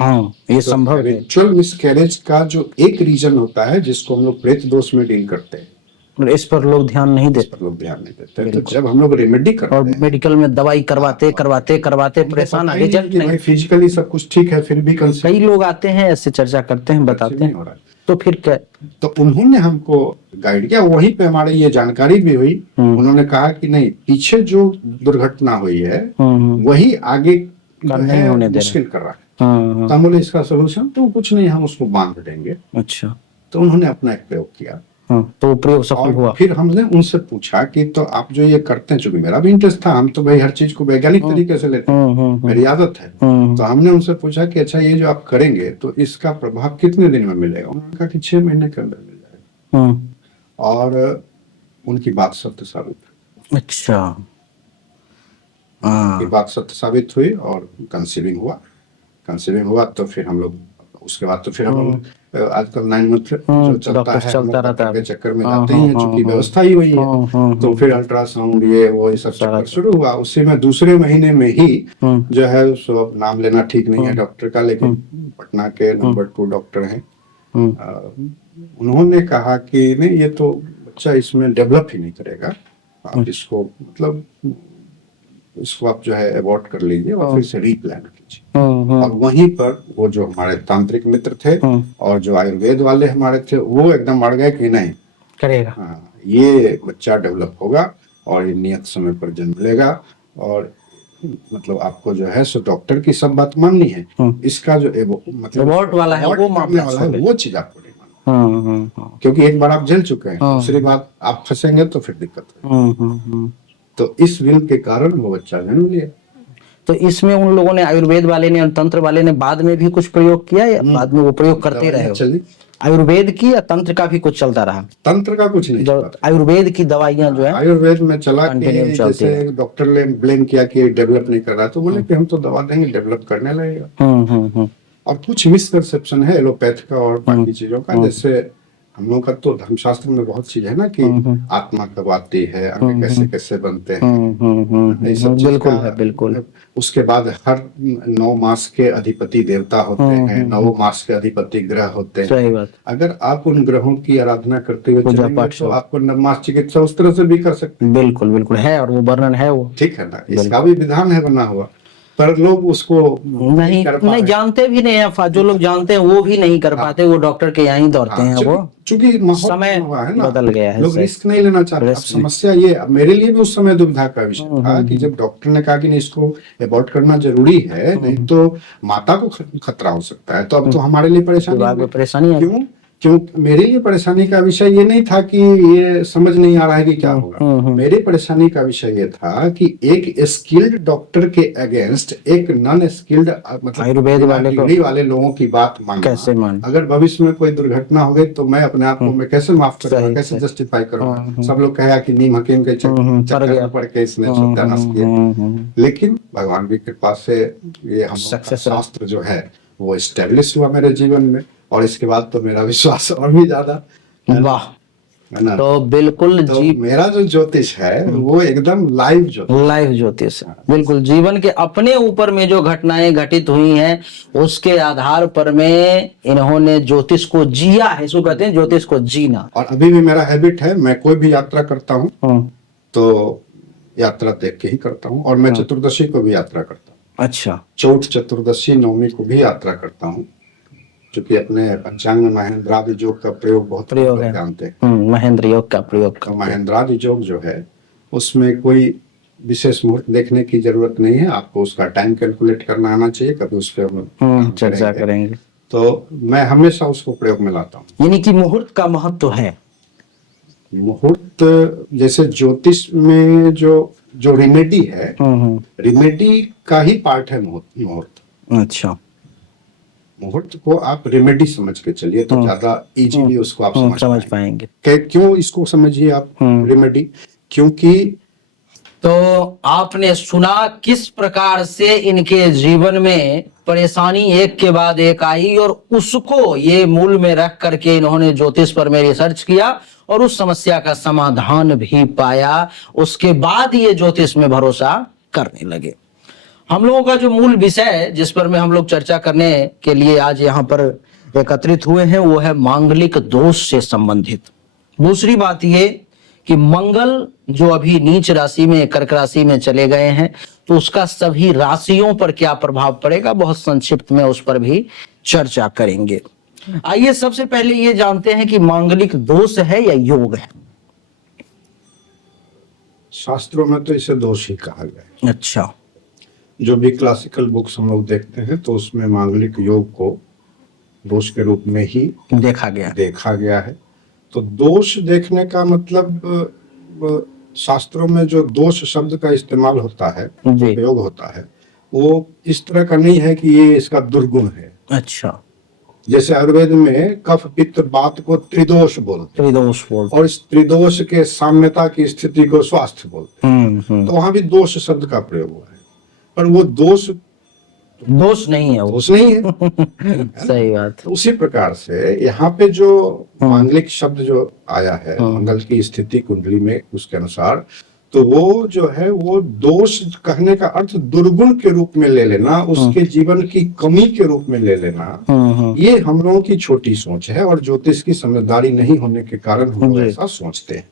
हाँ, ये तो संभव है। रिचुअल मिसकैरेज का जो एक रीजन होता है जिसको हम लोग प्रेत दोष में डील करते हैं, इस पर लोग ध्यान नहीं देते। तो जब हम लोग रेमेडी करते और हैं, मेडिकल में दवाई करवाते परेशान, रिजल्ट नहीं, फिजिकली सब कुछ ठीक है फिर भी कई लोग आते हैं ऐसे चर्चा करते हैं, बताते हैं, तो फिर क्या? तो उन्होंने हमको गाइड किया, वहीं पे हमारी ये जानकारी भी हुई। उन्होंने कहा कि नहीं, पीछे जो दुर्घटना हुई है वही आगे मुश्किल कर रहा है। तो हम बोले इसका सोल्यूशन तो कुछ नहीं, हम उसको बांध देंगे। अच्छा, तो उन्होंने अपना एक प्रयोग किया, तो प्रयोग सफल हुआ। फिर हमने उनसे पूछा कि तो आप जो ये करते हैं, चूंकि मेरा भी इंटरेस्ट था, हम तो भाई हर चीज को वैज्ञानिक तरीके से लेते हैं, मेरी आदत है। तो हमने उनसे पूछा कि अच्छा ये जो आप करेंगे तो इसका प्रभाव कितने दिन में मिलेगा? उन्होंने कहा कि 6 महीने के अंदर मिल जाएगा। और उनकी बात सत्य साबित हुई। अच्छा, उनकी बात सत्य साबित हुई और कंसीविंग हुआ। तो फिर हम लोग उसके बाद तो फिर हम लोग आजकल 9 मंथ जो चलता रहता है चक्कर में जाते हैं, चूंकि व्यवस्था ही वही है। तो फिर अल्ट्रासाउंड ये सब चक्कर शुरू हुआ। उसी में दूसरे महीने में ही जो है, सो नाम लेना ठीक नहीं है डॉक्टर का, लेकिन पटना के नंबर 2 डॉक्टर हैं, उन्होंने कहा कि नहीं, ये तो बच्चा इसमें डेवलप ही नहीं करेगा, आप इसको मतलब इसको आप जो है अबॉर्ट कर लीजिए और फिर से रीप्लान कीजिए। और वहीं पर वो जो हमारे तांत्रिक मित्र थे और जो आयुर्वेद वाले हमारे थे, वो एकदम अड़ गए कि नहीं करेगा, ये बच्चा डेवलप होगा और ये नियत समय पर जन्म लेगा। और मतलब आपको जो है सो डॉक्टर की सब बात माननी है, इसका जो मतलब अबॉर्ट वाला है वो मामला है, वो चीज आपको नहीं माननी, क्योंकि एक बार आप झेल चुके हैं, दूसरी बार आप फंसेंगे तो फिर दिक्कत है। तो इस विल के कारण वो बच्चा जन्म लिया। तो इसमें उन लोगों ने, आयुर्वेद वाले ने और तंत्र वाले ने बाद में भी कुछ प्रयोग किया या बाद में वो प्रयोग करते रहे? आयुर्वेद की या तंत्र का भी कुछ चलता रहा? तंत्र का कुछ नहीं, आयुर्वेद की दवाइयां जो है आयुर्वेद में चला कि जैसे डॉक्टर ने ब्लेम किया कि डेवलप नहीं कर रहा, तो बोले कि हम तो दवा देंगे, डेवलप करने लगेगा। और कुछ मिसकंसेप्शन है एलोपैथ का और बाकी चीजों का, जैसे हम लोग का तो धर्मशास्त्र में बहुत चीज है ना कि आत्मा कब आती है, अंग कैसे कैसे बनते हैं, ये सब बिल्कुल है, बिल्कुल। उसके बाद हर 9 मास के अधिपति देवता होते हैं, 9 मास के अधिपति ग्रह होते हैं। सही बात। अगर आप उन ग्रहों की आराधना करते हुए चलेंगे तो आपको नवमास चिकित्सा उस तरह से भी कर सकते हैं। बिल्कुल बिल्कुल है, और वो वर्णन है, वो ठीक है ना, इसका भी विधान है बना हुआ, पर लोग उसको नहीं जानते भी नहीं है। जो लोग जानते हैं वो भी नहीं कर पाते, वो डॉक्टर के यहाँ ही दौड़ते हैं। वो चूंकि समय बदल गया है, लोग रिस्क नहीं लेना चाहते। अब समस्या ये, मेरे लिए भी उस समय दुविधा का विषय था कि जब डॉक्टर ने कहा कि नहीं, इसको अबॉर्ट करना जरूरी है, नहीं तो माता को खतरा हो सकता है, तो अब तो हमारे लिए परेशानी क्यों? मेरे लिए परेशानी का विषय ये नहीं था कि ये समझ नहीं आ रहा है कि क्या होगा। मेरी परेशानी का विषय ये था कि एक स्किल्ड डॉक्टर के अगेंस्ट एक नॉन स्किल्ड मतलब आयुर्वेद वाले लोगों की बात मानना। अगर भविष्य में कोई दुर्घटना हो गई तो मैं अपने आप को मैं कैसे माफ करूंगा, कैसे जस्टिफाई करूंगा? सब लोग कहेगा कि नीम हकीम के चक्कर में पड़ के इसने सत्यानाश किया। लेकिन भगवान की कृपा से ये हम शास्त्र जो है वो एस्टेब्लिश हुआ मेरे जीवन में, और इसके बाद तो मेरा विश्वास और भी ज्यादा। वाह, तो बिल्कुल तो मेरा जो ज्योतिष है वो एकदम लाइव ज्योतिष है। बिल्कुल जीवन के अपने ऊपर में जो घटनाएं घटित हुई हैं उसके आधार पर में इन्होंने ज्योतिष को जिया है। इसको कहते हैं ज्योतिष को जीना। और अभी भी मेरा हैबिट है, मैं कोई भी यात्रा करता हूँ तो यात्रा देख के ही करता हूँ, और मैं चतुर्दशी को भी यात्रा करता हूँ। अच्छा, चौथ, चतुर्दशी, नवमी को भी यात्रा करता हूँ, क्योंकि अपने पंचांग में महेंद्रादि योग का प्रयोग बहुत जानते हैं। महेंद्र योग का प्रयोग तो महेंद्रादि योग जो है उसमें कोई विशेष मुहूर्त देखने की जरूरत नहीं है, आपको उसका टाइम कैलकुलेट करना आना चाहिए। कभी उस पर चर्चा करेंगे। तो मैं हमेशा उसको प्रयोग में लाता हूँ। यानी कि मुहूर्त का महत्व है, मुहूर्त जैसे ज्योतिष में जो जो रेमेडी है, रेमेडी का ही पार्ट है मुहूर्त। अच्छा, मुहूर्त को आप रेमेडी समझ के चलिए तो ज्यादा इजीली उसको आप समझ पाएंगे। क्यों इसको समझिए आप रेमेडी? क्योंकि तो आपने सुना किस प्रकार से इनके जीवन में परेशानी एक के बाद एक आई और उसको ये मूल में रख करके इन्होंने ज्योतिष पर में रिसर्च किया और उस समस्या का समाधान भी पाया। उसके बाद ये ज्योतिष में भरोसा करने लगे। हम लोगों का जो मूल विषय जिस पर में हम लोग चर्चा करने के लिए आज यहाँ पर एकत्रित हुए हैं वो है मांगलिक दोष से संबंधित। दूसरी बात ये कि मंगल जो अभी नीच राशि में कर्क राशि में चले गए हैं तो उसका सभी राशियों पर क्या प्रभाव पड़ेगा, बहुत संक्षिप्त में उस पर भी चर्चा करेंगे। आइए सबसे पहले ये जानते हैं कि मांगलिक दोष है या योग है। शास्त्रों में तो इसे दोष ही कहा गया है। अच्छा, जो भी क्लासिकल बुक्स हम लोग देखते हैं तो उसमें मांगलिक योग को दोष के रूप में ही देखा गया है। तो दोष देखने का मतलब शास्त्रों में जो दोष शब्द का इस्तेमाल होता है, प्रयोग होता है, वो इस तरह का नहीं है कि ये इसका दुर्गुण है। अच्छा, जैसे आयुर्वेद में कफ पित्त बात को त्रिदोष बोलते हैं और इस त्रिदोष के साम्यता की स्थिति को स्वास्थ्य बोलते हैं। तो वहां भी दोष शब्द का प्रयोग हुआ है, पर वो दोष नहीं है, दोष नहीं है। सही बात। तो उसी प्रकार से यहाँ पे जो मांगलिक शब्द जो आया है मंगल की स्थिति कुंडली में उसके अनुसार, तो वो जो है वो दोष कहने का अर्थ दुर्गुण के रूप में ले लेना, उसके जीवन की कमी के रूप में ले लेना, ये हम लोगों की छोटी सोच है और ज्योतिष की समझदारी नहीं होने के कारण हम लोग ऐसा सोचते हैं।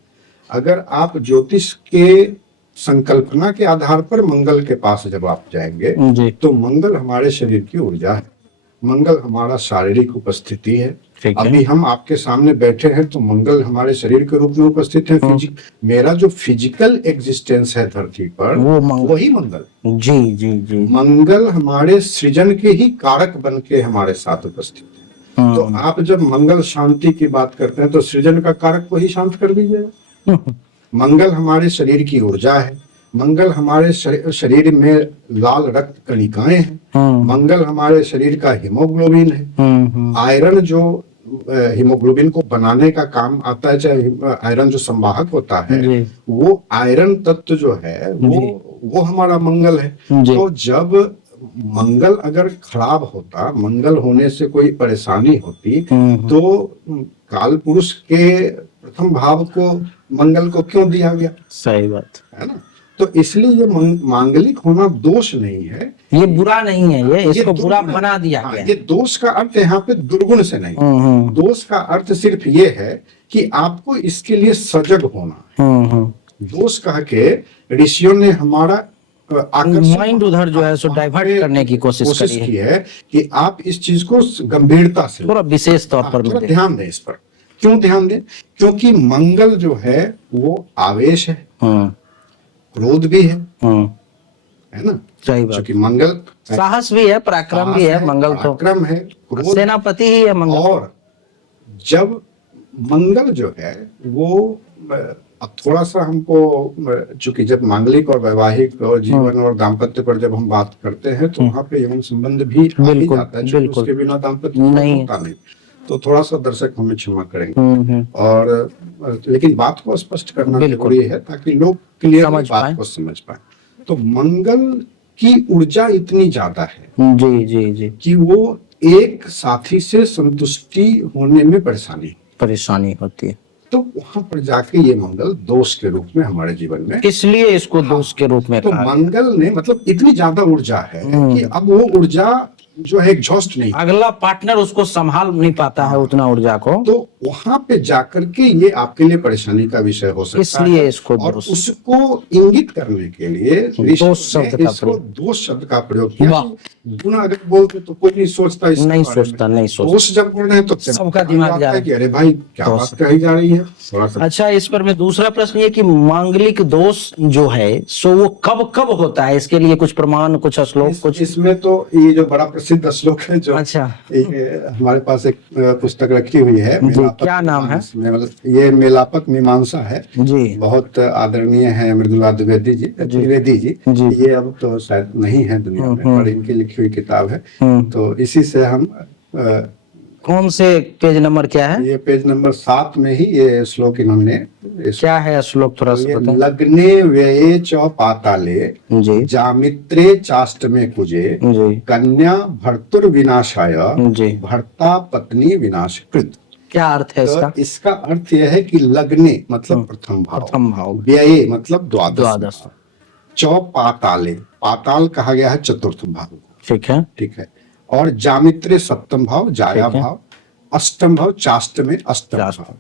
अगर आप ज्योतिष के संकल्पना के आधार पर मंगल के पास जब आप जाएंगे तो मंगल हमारे शरीर की ऊर्जा है, मंगल हमारा शारीरिक उपस्थिति है। अभी हम आपके सामने बैठे हैं तो मंगल हमारे शरीर के रूप में उपस्थित है। मेरा जो फिजिकल एग्जिस्टेंस है धरती पर वही मंगल। जी। मंगल हमारे सृजन के ही कारक बन के हमारे साथ उपस्थित है। तो आप जब मंगल शांति की बात करते हैं तो सृजन का कारक को ही शांत कर दीजिएगा। मंगल हमारे शरीर की ऊर्जा है, मंगल हमारे शरीर में लाल रक्त कणिकाएं हैं, मंगल हमारे शरीर का हीमोग्लोबिन है। आयरन जो हीमोग्लोबिन को बनाने का काम आता है, चाहे आयरन जो संवाहक होता है, वो आयरन तत्व जो है वो हमारा मंगल है। तो जब मंगल अगर खराब होता, मंगल होने से कोई परेशानी होती तो काल पुरुष के प्रथम भाव को मंगल को क्यों दिया गया? सही बात है ना। तो इसलिए ये मांगलिक होना दोष नहीं है, ये बुरा नहीं है, ये इसको बुरा बना दिया गया। ये दोष का अर्थ यहाँ पे दुर्गुण से नहीं, दोष का अर्थ सिर्फ ये है कि आपको इसके लिए सजग होना है। दोष कह के ऋषियों ने हमारा माइंड उधर जो है सो डाइवर्ट करने की कोशिश की है कि आप इस चीज को गंभीरता से थोड़ा विशेष तौर पर ध्यान दें इस पर। क्यों ध्यान दें? क्योंकि मंगल जो है वो आवेश है, क्रोध भी है ना। सही बात। क्योंकि मंगल साहस भी है, पराक्रम भी है, मंगल तो पराक्रम है, सेनापति ही है मंगल। और जब मंगल जो है वो अब थोड़ा सा हमको, चूंकि जब मांगलिक और वैवाहिक और जीवन और दाम्पत्य पर जब हम बात करते हैं तो वहाँ पे यौन संबंध भी आ ही जाता है, उसके बिना दाम्पत्य होता नहीं। तो थोड़ा सा दर्शक हमें क्षमा करेंगे और लेकिन बात को स्पष्ट करना जरूरी है ताकि लोग क्लियर बात को समझ पाए। तो मंगल की ऊर्जा इतनी ज्यादा है जी कि वो एक साथी से संतुष्टि होने में परेशानी होती है। तो वहां पर जाके ये मंगल दोष के रूप में हमारे जीवन में, इसलिए इसको दोष के रूप में तो मंगल ने मतलब इतनी ज्यादा ऊर्जा है कि अब वो ऊर्जा जो है एग्जॉस्ट नहीं, अगला पार्टनर उसको संभाल नहीं पाता है उतना ऊर्जा को। तो वहां पे जाकर के ये आपके लिए परेशानी का विषय हो सकता इसलिए है। इसको और उसको इंगित करने के लिए दोष शब्द का प्रयोग किया। गुना अगर बोलते तो कोई नहीं सोचता, नहीं सोचता। दोष जब बोल रहे हैं तो सबका दिमाग जा रहा है कि अरे भाई क्या बात कही जा रही है। अच्छा, इस पर मैं दूसरा प्रश्न ये कि मांगलिक दोष जो है सो वो कब कब होता है? इसके लिए कुछ प्रमाण, कुछ श्लोक, कुछ इसमें तो ये जो बड़ा प्रसिद्ध प्रसिद्ध श्लोक है जो अच्छा हमारे पास एक पुस्तक रखी हुई है, जी, मेलापक क्या नाम है? मतलब ये मेलापक मीमांसा है जी बहुत आदरणीय है मृदुला द्विवेदी जी द्विवेदी जी। जी। ये अब तो शायद नहीं है दुनिया में, पर इनकी लिखी हुई किताब है। तो इसी से हम कौन से पेज नंबर क्या है? ये पेज नंबर 7 में ही ये श्लोक इन्होंने क्या है श्लोक, थोड़ा सा बताएं। लग्ने व्यये च पाताले जी जामित्रे चाष्टमे कुजे जी कन्या भर्तुर विनाशाय जी। भर्ता पत्नी विनाशकृत। क्या अर्थ है इसका? तो इसका अर्थ यह है कि लग्ने मतलब प्रथम भाव, प्रथम भाव, व्यये मतलब द्वादश द्वादश, भाव, चौ पाताले, पाताल कहा गया है चतुर्थ भाव को, ठीक है ठीक है। और जामित्रे सप्तम भाव, जाया ठीक है। भाव, अष्टम भाव, चाष्ट में अष्टम चाष्ट। भाव।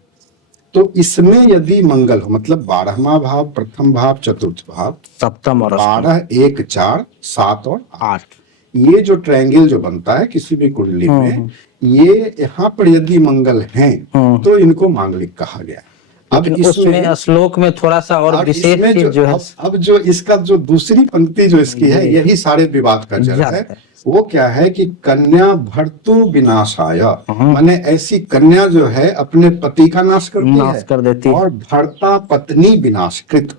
तो इसमें यदि मंगल हो मतलब 12वां भाव, प्रथम भाव, चतुर्थ भाव, सप्तम और अष्टम, 12, 1, 4, 7 और 8, ये जो ट्रायंगल जो बनता है किसी भी कुंडली में, ये यहाँ पर यदि मंगल हैं तो इनको मांगलिक कहा गया। अब लेकिन उसमें श्लोक में थोड़ा सा और विशेष चीज जो है, अब जो इसका जो दूसरी पंक्ति जो इसकी है, यही सारे विवाद का जड़ है। वो क्या है कि कन्या भर्तु विनाशाय, माने ऐसी कन्या जो है अपने पति का नाश कर देती है, और भर्ता पत्नी विनाशकृत।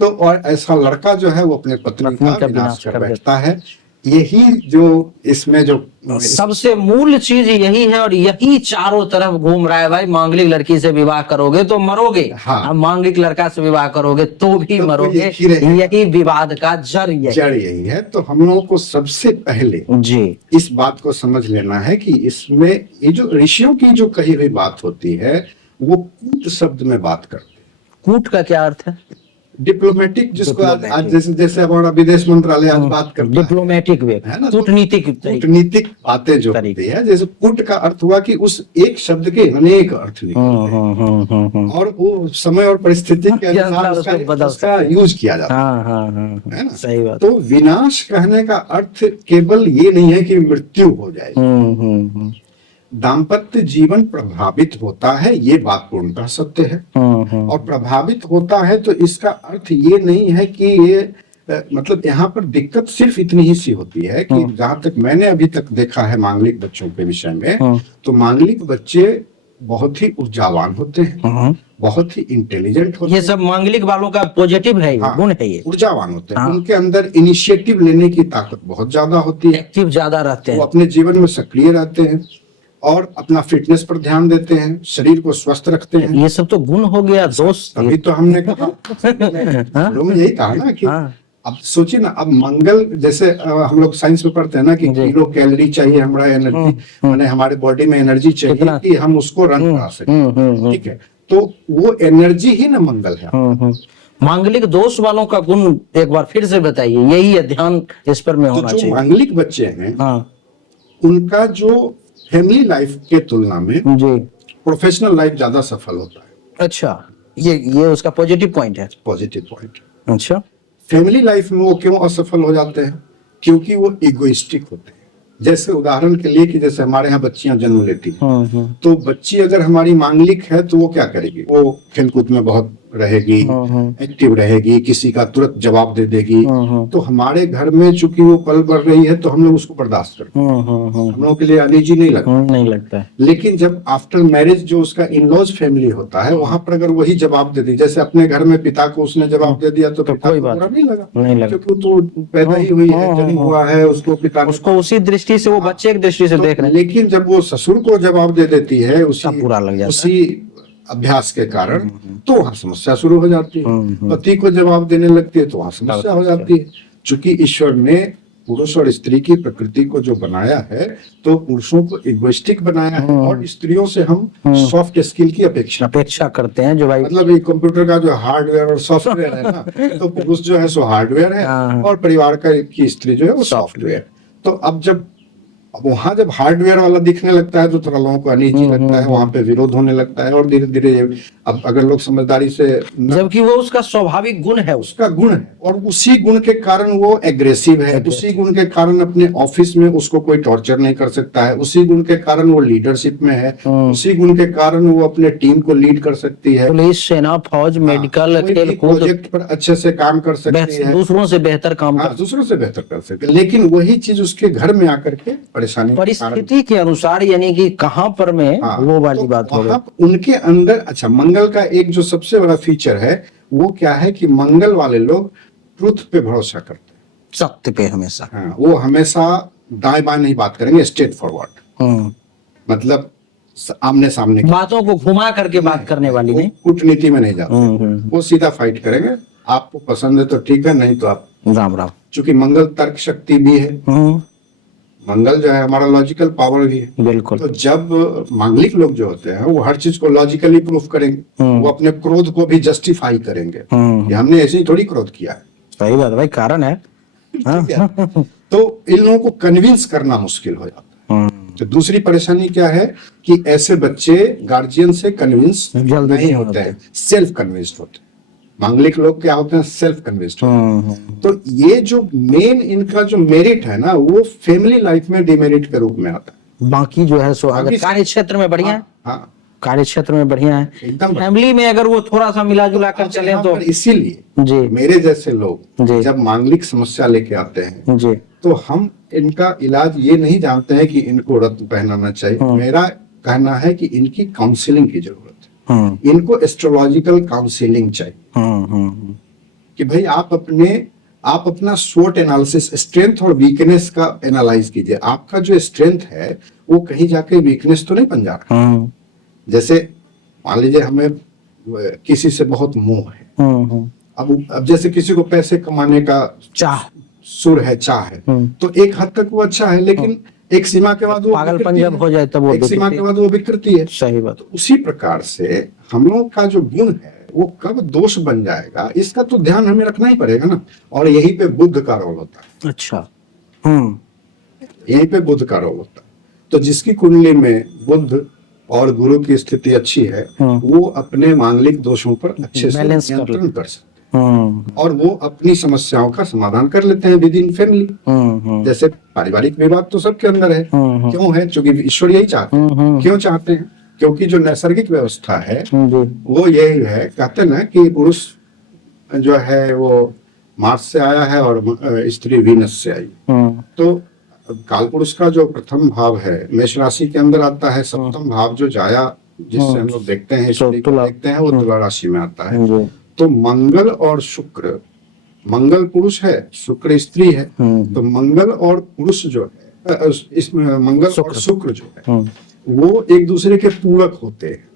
तो और ऐसा लड़का जो है वो अपने पत्नी का विनाश कर बैठता है। यही जो इसमें जो सबसे मूल चीज यही है, और यही चारों तरफ घूम रहा है भाई। मांगलिक लड़की से विवाह करोगे तो मरोगे, हाँ। मांगलिक लड़का से विवाह करोगे तो भी तो मरोगे। यही विवाद का जड़ यही है। तो हम लोगों को सबसे पहले जी इस बात को समझ लेना है कि इसमें ये जो ऋषियों की जो कही हुई बात होती है वो कूट शब्द में बात करते हैं। कूट का क्या अर्थ है? डिप्लोमेटिक, जिसको आज जैसे हमारा विदेश मंत्रालय आज बात करता है, डिप्लोमेटिक वे है ना, कूटनीतिक बातें जो होती है। जैसे कूट का अर्थ हुआ कि उस एक शब्द के अनेक अर्थ निकलते हैं और वो समय और परिस्थिति के अनुसार उसका यूज किया जाता है ना। सही बात। तो विनाश कहने का अर्थ केवल ये नहीं है कि मृत्यु हो जाए। दाम्पत्य जीवन प्रभावित होता है, ये बात पूर्णतः सत्य है। और प्रभावित होता है तो इसका अर्थ ये नहीं है कि ये मतलब यहाँ पर दिक्कत सिर्फ इतनी ही सी होती है कि जहां तक मैंने अभी तक देखा है मांगलिक बच्चों के विषय में, तो मांगलिक बच्चे बहुत ही ऊर्जावान होते हैं, बहुत ही इंटेलिजेंट होते हैं। ये सब मांगलिक वालों का पॉजिटिव है, गुण है ये। ऊर्जावान होते हैं, उनके अंदर इनिशिएटिव लेने की ताकत बहुत ज्यादा होती है, एक्टिव ज्यादा रहते हैं, वो अपने जीवन में सक्रिय रहते हैं और अपना फिटनेस पर ध्यान देते हैं, शरीर को स्वस्थ रखते हैं। ये सब तो गुण हो गया दोस्त। अभी तो हमने कहा लोग यही कहा ना कि अब सोचिए ना, अब मंगल जैसे हम लोग साइंस में पढ़ते हैं ना कि किलो कैलोरी चाहिए हमारा एनर्जी, माने हमारे बॉडी में एनर्जी चाहिए कि हम उसको रन करा सकें, ठीक है। तो वो एनर्जी ही ना मंगल है। मांगलिक दोष वालों का गुण एक बार फिर से बताइए, यही है ध्यान इस पर में होना चाहिए। जो मांगलिक बच्चे हैं उनका जो फैमिली लाइफ के तुलना में जी प्रोफेशनल लाइफ ज्यादा सफल होता है। अच्छा, ये उसका पॉजिटिव पॉइंट है। Positive point. अच्छा, फैमिली लाइफ में वो क्यों असफल हो जाते हैं? क्योंकि वो इगोइस्टिक होते हैं। जैसे उदाहरण के लिए कि जैसे हमारे यहाँ बच्चियां जन्म लेती हैं, तो बच्ची अगर हमारी मांगलिक है तो वो क्या करेगी? वो खेलकूद में बहुत रहेगी, एक्टिव रहेगी, किसी का तुरंत जवाब दे देगी। तो हमारे घर में चूंकि वो पल बढ़ रही है तो हम लोग उसको बर्दाश्त करते हैं, हम लोगों के लिए अनईजी नहीं लगता है। लेकिन जब आफ्टर मैरिज जो उसका इन-लॉज फैमिली होता है, वहां पर अगर वही जवाब दे दी, जैसे अपने घर में पिता को उसने जवाब दे दिया तो पिता को बुरा नहीं लगा, क्योंकि तो पैदा ही हुई है, जन्म हुआ है, उसको पिता उसको उसी दृष्टि से, वो बच्चे की दृष्टि से देख रहे हैं। लेकिन जब वो ससुर को जवाब दे देती है बुरा लग जाता है, उसी अभ्यास के कारण, तो वहां समस्या शुरू हो जाती है। पति को जवाब देने लगती है तो वहां समस्या हो जाती है। चूंकि ईश्वर ने पुरुष और स्त्री की प्रकृति को जो बनाया है, तो पुरुषों को इगोइस्टिक बनाया है और स्त्रियों से हम सॉफ्ट स्किल की अपेक्षा करते हैं। जो भाई मतलब ये कंप्यूटर का जो हार्डवेयर और सॉफ्टवेयर है ना, तो पुरुष जो है सो हार्डवेयर है और परिवार की स्त्री जो है वो सॉफ्टवेयर। तो अब जब वहां जब हार्डवेयर वाला दिखने लगता है तो थोड़ा लोगों को अनईजी लगता है, वहां पे विरोध होने लगता है और धीरे धीरे अब अगर लोग समझदारी से, जबकि वो उसका स्वाभाविक गुण है, उसका गुण है, और उसी गुण के कारण वो एग्रेसिव है, उसी गुण के कारण अपने ऑफिस में उसको कोई टॉर्चर नहीं कर सकता है, उसी गुण के कारण वो लीडरशिप में है, उसी गुण के कारण वो अपने टीम को लीड कर सकती है, पुलिस, सेना, फौज, मेडिकल, प्रोजेक्ट पर अच्छे से काम कर सकती है, दूसरों से बेहतर काम कर सकती है। लेकिन वही चीज उसके घर में आकर के परेशानी के कारण। परिस्थिति के अनुसार, यानी कि कहाँ पर में हाँ, वो वाली तो बात हो गई। वहाँ उनके अंदर, अच्छा, मंगल का एक जो सबसे बड़ा फीचर है वो क्या है कि मंगल वाले लोग ट्रुथ पे भरोसा करते हैं। सत्य पे हमेशा। हाँ, वो हमेशा दाएं बाएं नहीं बात करेंगे, स्ट्रेट फॉरवर्ड, मतलब आमने सामने की। बातों को घुमा करके बात करने वाली वो नहीं। कूटनीति में नहीं जाते, वो सीधा फाइट करेंगे। आपको पसंद है तो ठीक है, नहीं तो आप राम राम। चूंकि मंगल तर्क शक्ति भी है, मंगल जो है हमारा लॉजिकल पावर भी है। बिल्कुल। तो जब मांगलिक लोग जो होते हैं वो हर चीज को लॉजिकली प्रूफ करेंगे, वो अपने क्रोध को भी जस्टिफाई करेंगे कि हमने ऐसे ही थोड़ी क्रोध किया है। सही बात भाई, कारण है। ठीक है? तो इन लोगों को कन्विंस करना मुश्किल हो जाता है। तो दूसरी परेशानी क्या है कि ऐसे बच्चे गार्जियन से कन्विंस जल्दी नहीं होते हैं, सेल्फ कन्विंस्ड होते हैं। मांगलिक लोग क्या होते हैं? सेल्फ कन्विंस्ड होते हैं। तो ये जो मेन इनका जो मेरिट है ना, वो फैमिली लाइफ में डिमेरिट के रूप में आता है। बाकी जो है सो अगर कार्य क्षेत्र में बढ़िया है, हाँ, कार्य क्षेत्र में बढ़िया है, एकदम फैमिली में अगर वो थोड़ा सा मिला जुला कर चले तो। इसीलिए जी मेरे जैसे लोग जी जब मांगलिक समस्या लेके आते हैं जी, तो हम इनका इलाज ये नहीं जानते हैं कि इनको रत्न पहनाना चाहिए। मेरा कहना है कि इनकी काउंसलिंग की जरूरत है, इनको एस्ट्रोलॉजिकल काउंसलिंग चाहिए कि भाई आप अपना स्वोट एनालिसिस, स्ट्रेंथ और वीकनेस का एनालाइज कीजिए। आपका जो स्ट्रेंथ है वो कहीं जाके वीकनेस तो नहीं बन जा रहा। जैसे मान लीजिए हमें किसी से बहुत मोह है, अब जैसे किसी को पैसे कमाने का सुर है, चाह है, तो एक हद तक वो अच्छा है, लेकिन एक सीमा के बाद वो पागलपन जब हो जाए तब वो एक सीमा के बाद वो विकृति है। सही बात। तो उसी प्रकार से हम लोग का जो गुण है वो कब दोष बन जाएगा, इसका तो ध्यान हमें रखना ही पड़ेगा ना। और यहीं पे बुद्ध का रोल होता है। अच्छा। यहीं पे बुद्ध का रोल होता है। तो जिसकी कुंडली में बुद्ध और गुरु की स्थिति अच्छी है, वो अपने मांगलिक दोषों पर अच्छे से नियंत्रण कर सकते हैं और वो अपनी समस्याओं का समाधान कर लेते हैं विद इन फैमिली। जैसे पारिवारिक विवाद तो सबके अंदर है, क्यों है? क्योंकि ईश्वर यही चाहते हैं। क्यों चाहते हैं? क्योंकि जो नैसर्गिक व्यवस्था है वो यही है। कहते ना कि पुरुष जो है वो मार्स से आया है और स्त्री वीनस से आई। तो काल पुरुष का जो प्रथम भाव है मेष राशि के अंदर आता है। सप्तम भाव जो जाया जिससे हम लोग देखते हैं, देखते हैं, वो तुला राशि में आता है। तो मंगल और शुक्र, मंगल पुरुष है, शुक्र स्त्री है। तो मंगल और पुरुष जो है, मंगल और शुक्र जो है वो एक दूसरे के पूरक होते हैं।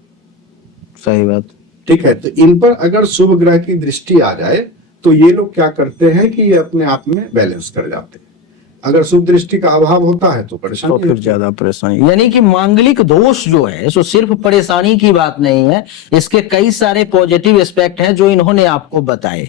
सही बात, ठीक है। तो इन पर अगर शुभ ग्रह की दृष्टि आ जाए तो ये लोग क्या करते हैं कि ये अपने आप में बैलेंस कर जाते हैं। अगर शुभ दृष्टि का अभाव होता है तो परेशानी, तो फिर ज्यादा परेशानी। यानी कि मांगलिक दोष जो है सो सिर्फ परेशानी की बात नहीं है, इसके कई सारे पॉजिटिव एस्पेक्ट हैं जो इन्होंने आपको बताए।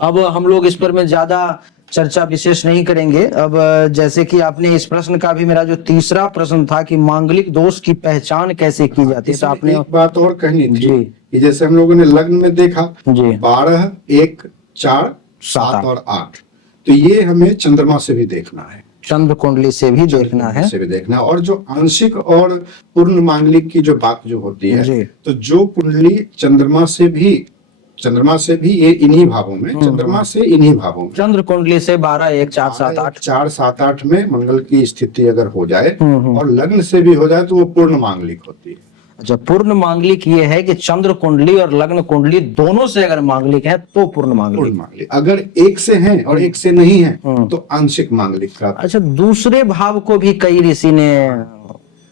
अब हम लोग इस पर में ज्यादा चर्चा विशेष नहीं करेंगे। अब जैसे कि आपने इस प्रश्न का भी, मेरा जो तीसरा प्रश्न था कि मांगलिक दोष की पहचान कैसे की जाती है, तो आपने एक बात और कहनी थी कि जैसे हम लोगों ने लग्न में देखा 12, 1, 4, 7 और 8, तो ये हमें चंद्रमा से भी देखना है, चंद्र कुंडली से भी देखना है, से भी देखना है। और जो आंशिक और पूर्ण मांगलिक की जो बात जो होती है, तो जो कुंडली चंद्रमा से भी ये इन्हीं भावों में, चंद्रमा से इन्हीं भावों में, चंद्र कुंडली से 12, 1, 4, 7, 8, 4, 7, 8 में मंगल की स्थिति अगर हो जाए और लग्न से भी हो जाए तो वो पूर्ण मांगलिक होती है। अच्छा, पूर्ण मांगलिक ये है कि चंद्र कुंडली और लग्न कुंडली दोनों से अगर मांगलिक है तो पूर्ण मांगलिक। अगर एक से है और एक से नहीं है तो आंशिक मांगलिक का। अच्छा, दूसरे भाव को भी कई ऋषि ने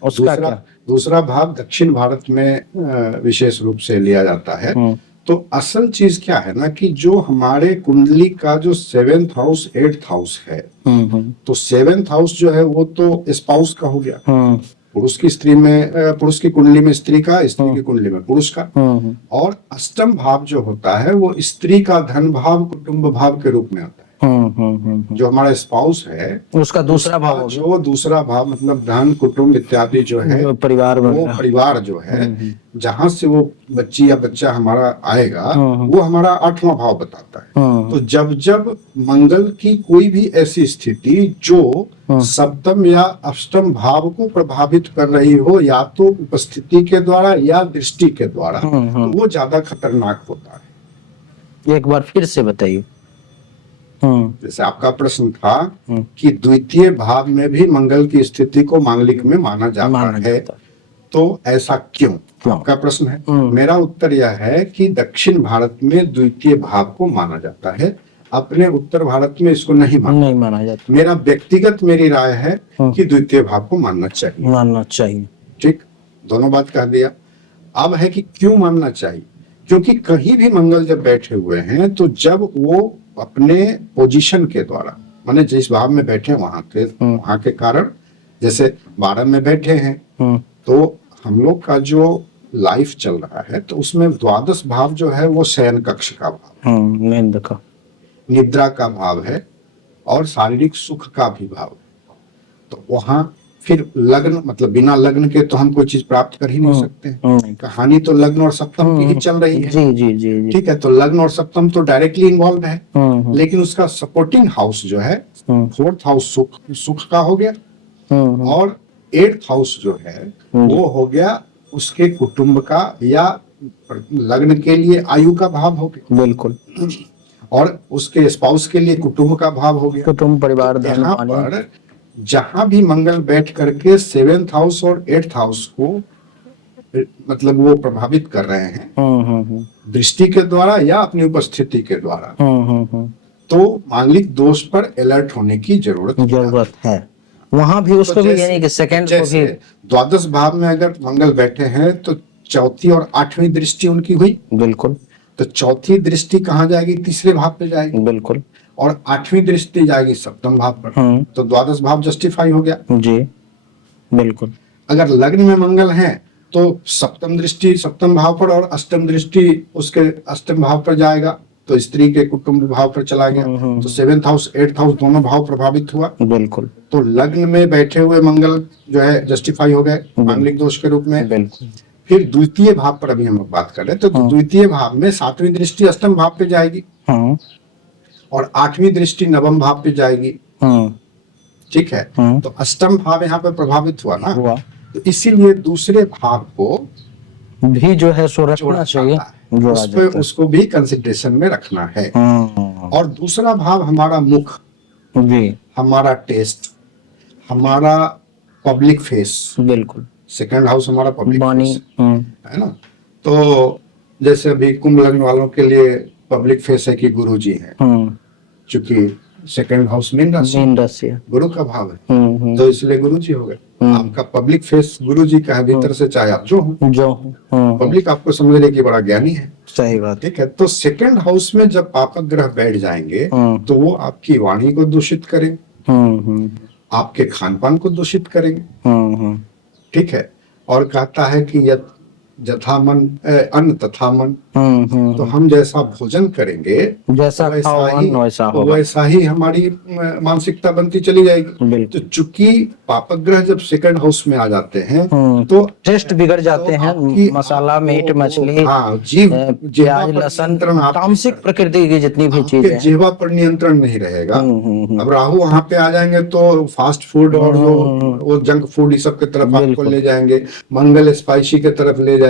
उसका दूसरा भाव दक्षिण भारत में विशेष रूप से लिया जाता है। तो असल चीज क्या है ना कि जो हमारे कुंडली का जो 7th हाउस 8th हाउस है, तो 7th हाउस जो है वो तो स्पाउस का हो गया, पुरुष की स्त्री में, पुरुष की कुंडली में स्त्री का, स्त्री की कुंडली में पुरुष का। और अष्टम भाव जो होता है वो स्त्री का धन भाव, कुटुंब भाव के रूप में आता है। जो हमारा स्पाउस है उसका दूसरा भाव, जो दूसरा भाव मतलब धन, कुटुंब इत्यादि जो है, परिवार, वो परिवार जो है जहां से वो बच्ची या बच्चा हमारा आएगा वो हमारा 8वां भाव बताता है। तो जब मंगल की कोई भी ऐसी स्थिति जो सप्तम या अष्टम भाव को प्रभावित कर रही हो, या तो उपस्थिति के द्वारा या दृष्टि के द्वारा, तो वो ज्यादा खतरनाक होता है। एक बार फिर से बताइए। जैसे आपका प्रश्न था कि द्वितीय भाव में भी मंगल की स्थिति को मांगलिक में माना जाता है, तो ऐसा क्यों? आपका प्रश्न है। मेरा उत्तर यह है कि दक्षिण भारत में द्वितीय भाव को माना जाता है, अपने उत्तर भारत में इसको नहीं माना जाता। मेरा व्यक्तिगत मेरी राय है कि द्वितीय भाव को मानना चाहिए। ठीक, दोनों बात कह दिया। अब है कि क्यों मानना चाहिए? क्योंकि कहीं भी मंगल जब बैठे हुए हैं तो जब वो अपने पोजीशन के द्वारा, माने जिस भाव में बैठे वहां के कारण, जैसे 12 में बैठे हैं तो हम लोग का जो लाइफ चल रहा है तो उसमें द्वादश भाव जो है वो शयन कक्ष का भाव, निद्रा का भाव है और शारीरिक सुख का भी भाव है। तो वहां फिर लग्न, मतलब बिना लग्न के तो हम कोई चीज प्राप्त कर ही नहीं सकते। कहानी तो लग्न और सप्तम की ही चल रही है। जी। ठीक है, तो लग्न और सप्तम तो डायरेक्टली इन्वॉल्व है, लेकिन उसका सपोर्टिंग हाउस जो है, फोर्थ हाउस सुख का हो गया और एट्थ हाउस जो है वो हो गया उसके कुटुंब का या लग्न के लिए आयु का भाव हो गया। बिल्कुल। और उसके स्पाउस के लिए कुटुंब का भाव हो गया, कुटुंब परिवार। यहाँ पर जहां भी मंगल बैठ करके 7th हाउस और 8th हाउस को मतलब वो प्रभावित कर रहे हैं दृष्टि के द्वारा या अपनी उपस्थिति के द्वारा, तो मांगलिक दोष पर अलर्ट होने की जरूरत है। वहां भी उसको भी, यानी कि सेकंड को भी, द्वादश भाव में अगर मंगल बैठे हैं तो चौथी और 8वीं दृष्टि उनकी हुई। बिल्कुल। तो चौथी दृष्टि कहाँ जाएगी? तीसरे भाव पे जाएगी। बिल्कुल। और 8वीं दृष्टि जाएगी सप्तम भाव पर। तो द्वादश भाव जस्टिफाई हो गया। जी बिल्कुल। अगर लग्न में मंगल है तो सप्तम दृष्टि सप्तम भाव पर और अष्टम दृष्टि उसके अष्टम भाव पर जाएगा, तो स्त्री के कुटुंब भाव पर चला गया। तो 7th हाउस 8th हाउस दोनों भाव प्रभावित हुआ। बिल्कुल। तो लग्न में बैठे हुए मंगल जो है जस्टिफाई हो गए मांगलिक दोष के रूप में। बिल्कुल। फिर द्वितीय भाव पर अभी हम लोग बात कर रहे हैं, तो द्वितीय भाव में 7वीं दृष्टि अष्टम भाव पे जाएगी और 8वीं दृष्टि नवम भाव पे जाएगी। ठीक है। तो अष्टम भाव यहाँ पे प्रभावित हुआ ना, तो इसीलिए दूसरे भाव को भी जो है सो रखना चाहिए, उसको भी कंसिडरेशन में रखना है। और दूसरा भाव हमारा मुख, हमारा टेस्ट, हमारा पब्लिक फेस। बिल्कुल। सेकंड हाउस हमारा पब्लिक फेस है ना। तो जैसे अभी कुंभ लग्न वालों के लिए पब्लिक फेस है कि गुरु जी है, चूंकि सेकंड हाउस मीन राशि गुरु का भाव है, तो इसलिए गुरु जी हो गए। आपका पब्लिक फेस गुरु जी का है भीतर से, चाहे आप जो हो पब्लिक आपको समझ रहे कि बड़ा ज्ञानी है। सही बात। ठीक है। तो सेकंड हाउस में जब पापक ग्रह बैठ जाएंगे तो वो आपकी वाणी को दूषित करेंगे, आपके खान पान को दूषित करेंगे। ठीक है। और कहता है कि यथा मन अन्न तथा मन, तो हम जैसा भोजन करेंगे वैसा ही हमारी मानसिकता बनती चली जाएगी। तो चूंकि पापक ग्रह जब सेकंड हाउस में आ जाते हैं तो टेस्ट बिगड़ जाते हैं, मसाला मीट मछली, जीव प्याज लहसुन, तामसिक प्रकृति की जितनी भी चीजें, जीवा पर नियंत्रण नहीं रहेगा। अब राहु वहां पे आ जाएंगे तो फास्ट फूड और वो जंक फूड इस सब की तरफ आपको ले जाएंगे, मंगल स्पाइसी की तरफ ले जाएंगे,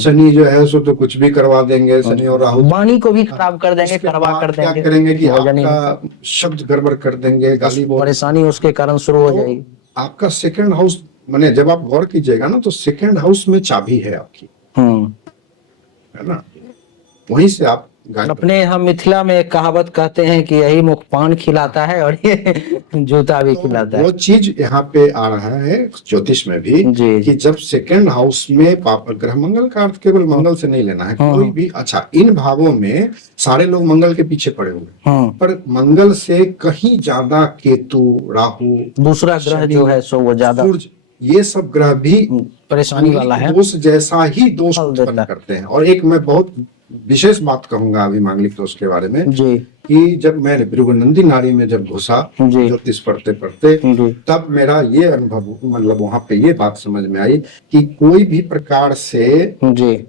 शनि जो है उसको तो कुछ भी करवा देंगे, शनि और राहु वाणी को भी खराब कर देंगे, करवा कर देंगे, क्या करेंगे कि आपका शब्द गड़बड़ कर देंगे, गाली परेशानी उसके कारण शुरू हो जाएगी। आपका सेकंड हाउस, माने जब आप गौर कीजिएगा ना तो सेकंड हाउस में चाबी है आपकी, है ना, वहीं से आप अपने हम मिथिला में एक कहावत कहते हैं कि यही मुख पान खिलाता है और ये जूता भी खिलाता है। वो चीज यहाँ पे आ रहा है ज्योतिष में भी कि जब सेकंड हाउस में पाप ग्रह, मंगल का अर्थ केवल मंगल से नहीं लेना है, कोई भी। अच्छा, इन भावों में सारे लोग मंगल के पीछे पड़े हुए, पर मंगल से कहीं ज्यादा केतु, राहु, दूसरा ग्रह जो है सो वो ज्यादा, ये सब ग्रह भी परेशानी वाला है, दोष जैसा ही दोष उत्पन्न करते हैं। और एक मैं बहुत विशेष बात कहूंगा अभी मांगलिक दोष के बारे में जी, कि जब मैं भृगुनंदी नारी में जब घुसा ज्योतिष पढ़ते पढ़ते, तब मेरा ये अनुभव, मतलब वहां पे ये बात समझ में आई कि कोई भी प्रकार से जी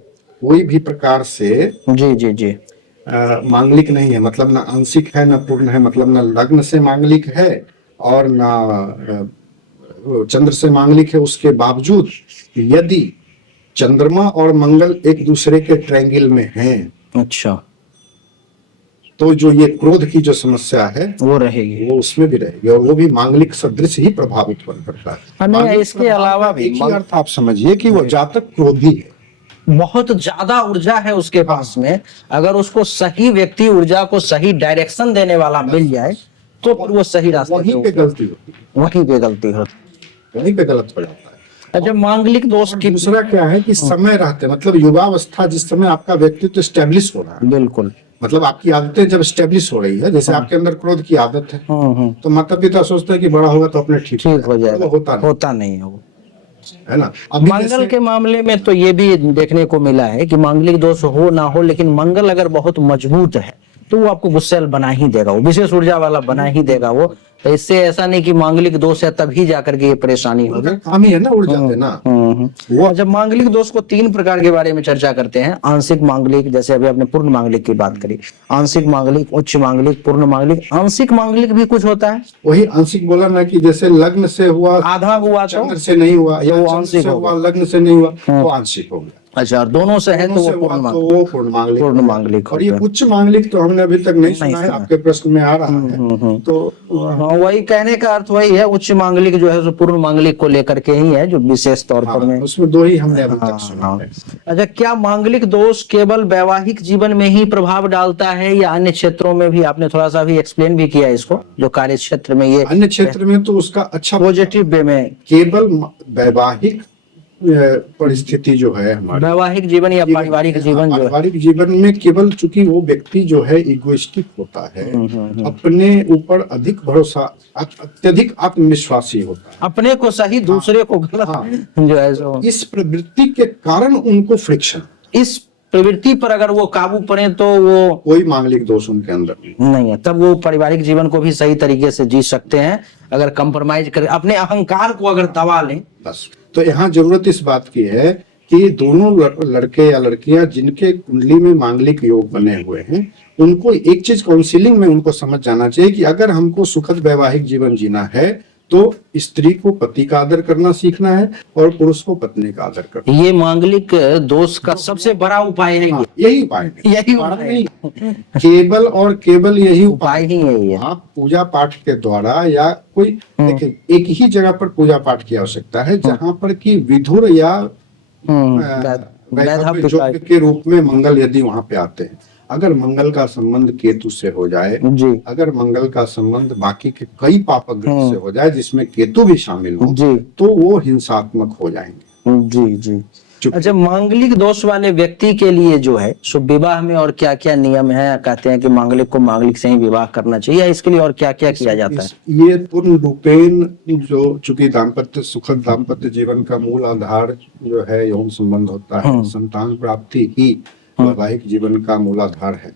मांगलिक नहीं है, मतलब ना आंशिक है ना पूर्ण है, मतलब ना लग्न से मांगलिक है और ना चंद्र से मांगलिक है। उसके बावजूद यदि चंद्रमा और मंगल एक दूसरे के ट्रायंगल में हैं, अच्छा, तो जो ये क्रोध की जो समस्या है वो रहेगी। वो उसमें भी रहेगी, और वो भी मांगलिक सदृश ही प्रभावित करता है। नहीं, मांगलिक इसके प्रभाव अलावा का भी एक ही अर्थ आप समझिए कि वो जातक क्रोधी है, बहुत ज्यादा ऊर्जा है उसके पास में, अगर उसको सही व्यक्ति ऊर्जा को सही डायरेक्शन देने वाला मिल जाए तो फिर वो सही रास्ते वहीं पे गलती होती है, वहीं पे गलती होती वहीं पे गलत हो जाता है। है। अच्छा, मांगलिक दोष और की दूसरा क्या है कि समय रहते, मतलब युवावस्था जिस समय आपका व्यक्तित्व स्टेब्लिश हो रहा है, बिल्कुल। मतलब आपकी आदतें जब स्टेब्लिश हो रही है, जैसे आपके अंदर क्रोध की आदत है, तो माता पिता सोचते हैं कि बड़ा होगा तो अपने ठीक हो जाएगा, वो होता नहीं है वो, है ना। अभी मंगल के मामले में तो ये भी देखने को मिला है कि मांगलिक दोष हो ना हो, लेकिन मंगल अगर बहुत मजबूत है तो वो आपको गुस्सैल बना ही देगा, वो विशेष ऊर्जा वाला बना ही देगा वो। तो इससे ऐसा नहीं कि मांगलिक दोष है तभी जाकर के ये परेशानी होगी, काम ही है ना, उड़ जाते ना वो। जब मांगलिक दोष को 3 प्रकार के बारे में चर्चा करते हैं, आंशिक मांगलिक, जैसे अभी आपने पूर्ण मांगलिक की बात करी, आंशिक मांगलिक, उच्च मांगलिक, पूर्ण मांगलिक, आंशिक मांगलिक भी कुछ होता है। वही आंशिक बोला ना कि जैसे लग्न से हुआ, आधा हुआ तो चंद्र से नहीं हुआ, या वो चंद्र आंशिक से हो हुआ लग्न से नहीं हुआ तो आंशिक हो गया। अच्छा, और दोनों से है तो वो पूर्ण तो वो पूर्ण मांगलिक, पूर्ण मांगलिक और ये उच्च मांगलिक तो हमने अभी तक नहीं सुना है, आपके प्रश्न में आ रहा है। तो हाँ, वही कहने का अर्थ वही है, उच्च मांगलिक जो है जो पूर्ण मांगलिक को लेकर के ही है, जो विशेष तौर पर में उसमें दो ही हमने अभी तक सुना है। अच्छा, क्या मांगलिक दोष केवल वैवाहिक जीवन में ही प्रभाव डालता है या अन्य क्षेत्रों में भी? आपने थोड़ा सा भी एक्सप्लेन भी किया इसको, जो कार्य क्षेत्र में ये अन्य क्षेत्र में तो उसका अच्छा पॉजिटिव वे में, केवल वैवाहिक परिस्थिति जो है हमारी, वैवाहिक जीवन या पारिवारिक जीवन, जो पारिवारिक जीवन में केवल चूंकि वो व्यक्ति जो है इगोइस्टिक होता है, अपने ऊपर अधिक भरोसा, अत्यधिक आत्मविश्वासी होता है, अपने को सही दूसरे को गलत, जो है सो इस प्रवृत्ति के कारण उनको फ्रिक्शन, इस प्रवृत्ति पर अगर वो काबू पड़े तो वो कोई मांगलिक दोष उनके अंदर नहीं है, तब वो पारिवारिक जीवन को भी सही तरीके से जी सकते हैं, अगर कंप्रोमाइज कर अपने अहंकार को अगर दबा लें बस। तो यहाँ जरूरत इस बात की है कि दोनों लड़के या लड़कियां जिनके कुंडली में मांगलिक योग बने हुए हैं, उनको एक चीज काउंसलिंग में उनको समझ जाना चाहिए कि अगर हमको सुखद वैवाहिक जीवन जीना है तो स्त्री को पति का आदर करना सीखना है और पुरुष को पत्नी का आदर करना। ये मांगलिक दोष का सबसे बड़ा उपाय है, यही उपाय है, यही उपाय नहीं, केवल और केवल यही उपाय ही है। आप पूजा पाठ के द्वारा या कोई, देखिए एक ही जगह पर पूजा पाठ की आवश्यकता है जहाँ पर कि विधुर या वैधव्य के रूप में मंगल यदि वहां पे आते हैं, अगर मंगल का संबंध केतु से हो जाए, अगर मंगल का संबंध बाकी के कई पाप ग्रह से हो जाए जिसमें केतु भी शामिल हो, तो वो हिंसात्मक हो जाएंगे। जी जी। अच्छा, मांगलिक दोष वाले व्यक्ति के लिए जो है सो विवाह में और क्या क्या नियम है? कहते हैं कि मांगलिक को मांगलिक से ही विवाह करना चाहिए, इसके लिए और क्या क्या किया जाता है? ये पूर्ण रूपेण जो चूंकि दाम्पत्य, सुखद दाम्पत्य जीवन का मूल आधार जो है यौन संबंध होता है, संतान प्राप्ति ही वैवाहिक जीवन का मूलाधार है।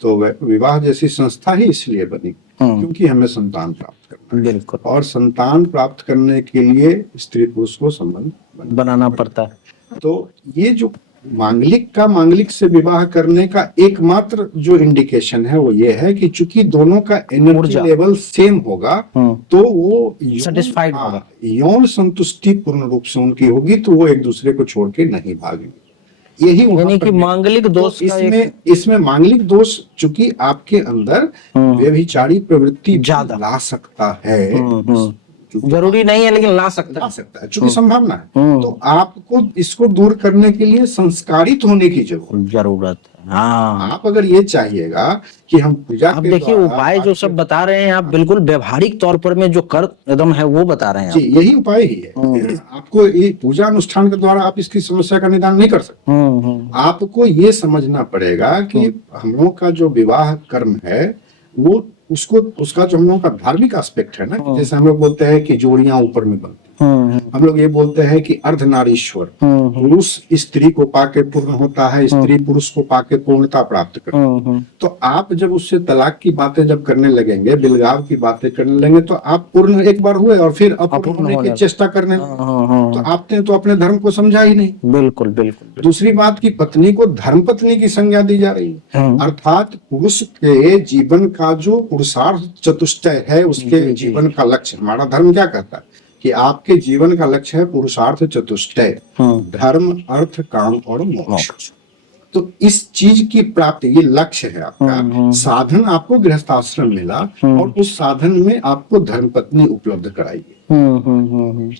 तो विवाह जैसी संस्था ही इसलिए बनी क्योंकि हमें संतान प्राप्त करना है। बिल्कुल। और संतान प्राप्त करने के लिए स्त्री पुरुष को संबंध बनाना पड़ता है। तो ये जो मांगलिक से विवाह करने का एकमात्र जो इंडिकेशन है वो ये है कि चूंकि दोनों का एनर्जी लेवल सेम होगा तो वो सेटिस्फाइड होगा, यौन संतुष्टि पूर्ण रूप से उनकी होगी, तो वो एक दूसरे को छोड़ के नहीं भागेंगे। यही यानी कि मांगलिक दोष तो इसमें मांगलिक दोष चूंकि आपके अंदर व्यभिचारी प्रवृत्ति ज्यादा ला सकता है, जरूरी नहीं है लेकिन ला सकता है चूंकि संभावना है, तो आपको इसको दूर करने के लिए संस्कारित होने की जरूरत है। हाँ, आप अगर ये चाहिएगा कि हम पूजा आप देखिए उपाय जो सब बता रहे हैं आप, बिल्कुल व्यवहारिक तौर पर में जो कर एकदम है वो बता रहे हैं जी, यही उपाय ही है। आपको ये पूजा अनुष्ठान के द्वारा आप इसकी समस्या का निदान नहीं कर सकते। आपको ये समझना पड़ेगा कि हम लोग का जो विवाह कर्म है वो उसका जो हम लोग का धार्मिक एस्पेक्ट है ना, जैसे हम लोग बोलते हैं कि जोड़ियां ऊपर में बनती, हम लोग ये बोलते हैं कि अर्धनारीश्वर, पुरुष स्त्री को पाके पूर्ण होता है, स्त्री पुरुष को पाके पूर्णता प्राप्त करती है। तो आप जब उससे तलाक की बातें जब करने लगेंगे, बिलगाव की बातें करने लगेंगे, तो आप पूर्ण एक बार हुए और फिर अपूर्ण होने की चेष्टा करने, तो आपने तो अपने धर्म को समझा ही नहीं। बिल्कुल बिल्कुल। दूसरी बात की पत्नी को धर्म पत्नी की संज्ञा दी जा रही है, अर्थात पुरुष के जीवन का जो पुरुषार्थ चतुष्टय है, उसके जीवन का लक्ष्य, हमारा धर्म क्या कहता है कि आपके जीवन का लक्ष्य है पुरुषार्थ चतुष्टय, धर्म अर्थ काम और मोक्ष। तो इस चीज की प्राप्ति, ये लक्ष्य है आपका। साधन आपको गृहस्थाश्रम मिला और उस साधन में आपको धर्मपत्नी उपलब्ध कराई।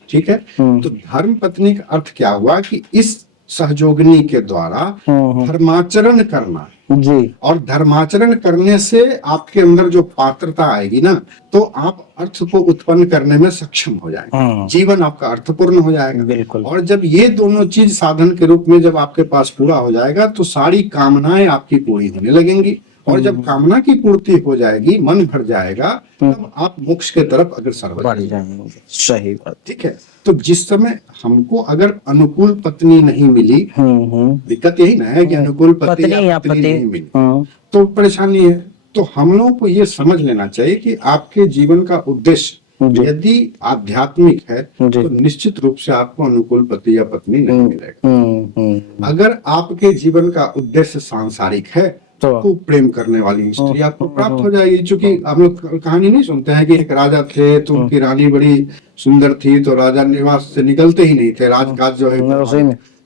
ठीक है। तो धर्म पत्नी का अर्थ क्या हुआ कि इस सहयोगिनी के द्वारा धर्माचरण करना जी। और धर्माचरण करने से आपके अंदर जो पात्रता आएगी ना, तो आप अर्थ को उत्पन्न करने में सक्षम हो जाएंगे, जीवन आपका अर्थपूर्ण हो जाएगा। बिल्कुल। और जब ये दोनों चीज साधन के रूप में जब आपके पास पूरा हो जाएगा तो सारी कामनाएं आपकी पूरी होने लगेंगी। और जब कामना की पूर्ति हो जाएगी, मन भर जाएगा, तब आप मोक्ष के तरफ अग्रसर बढ़ जाएंगे। सही बात। ठीक है। तो जिस समय हमको अगर अनुकूल पत्नी नहीं मिली, दिक्कत यही ना है कि अनुकूल पति या पत्नी नहीं मिली, तो परेशानी है। तो हम लोगों को ये समझ लेना चाहिए कि आपके जीवन का उद्देश्य यदि आध्यात्मिक है तो निश्चित रूप से आपको अनुकूल पति या पत्नी नहीं मिलेगा। अगर आपके जीवन का उद्देश्य सांसारिक है तो खूब प्रेम करने वाली स्त्री आपको प्राप्त हो जाएगी। क्योंकि हम लोग कहानी नहीं सुनते हैं कि एक राजा थे तो उनकी रानी बड़ी सुंदर थी, तो राजा निवास से निकलते ही नहीं थे, राजकाज जो है।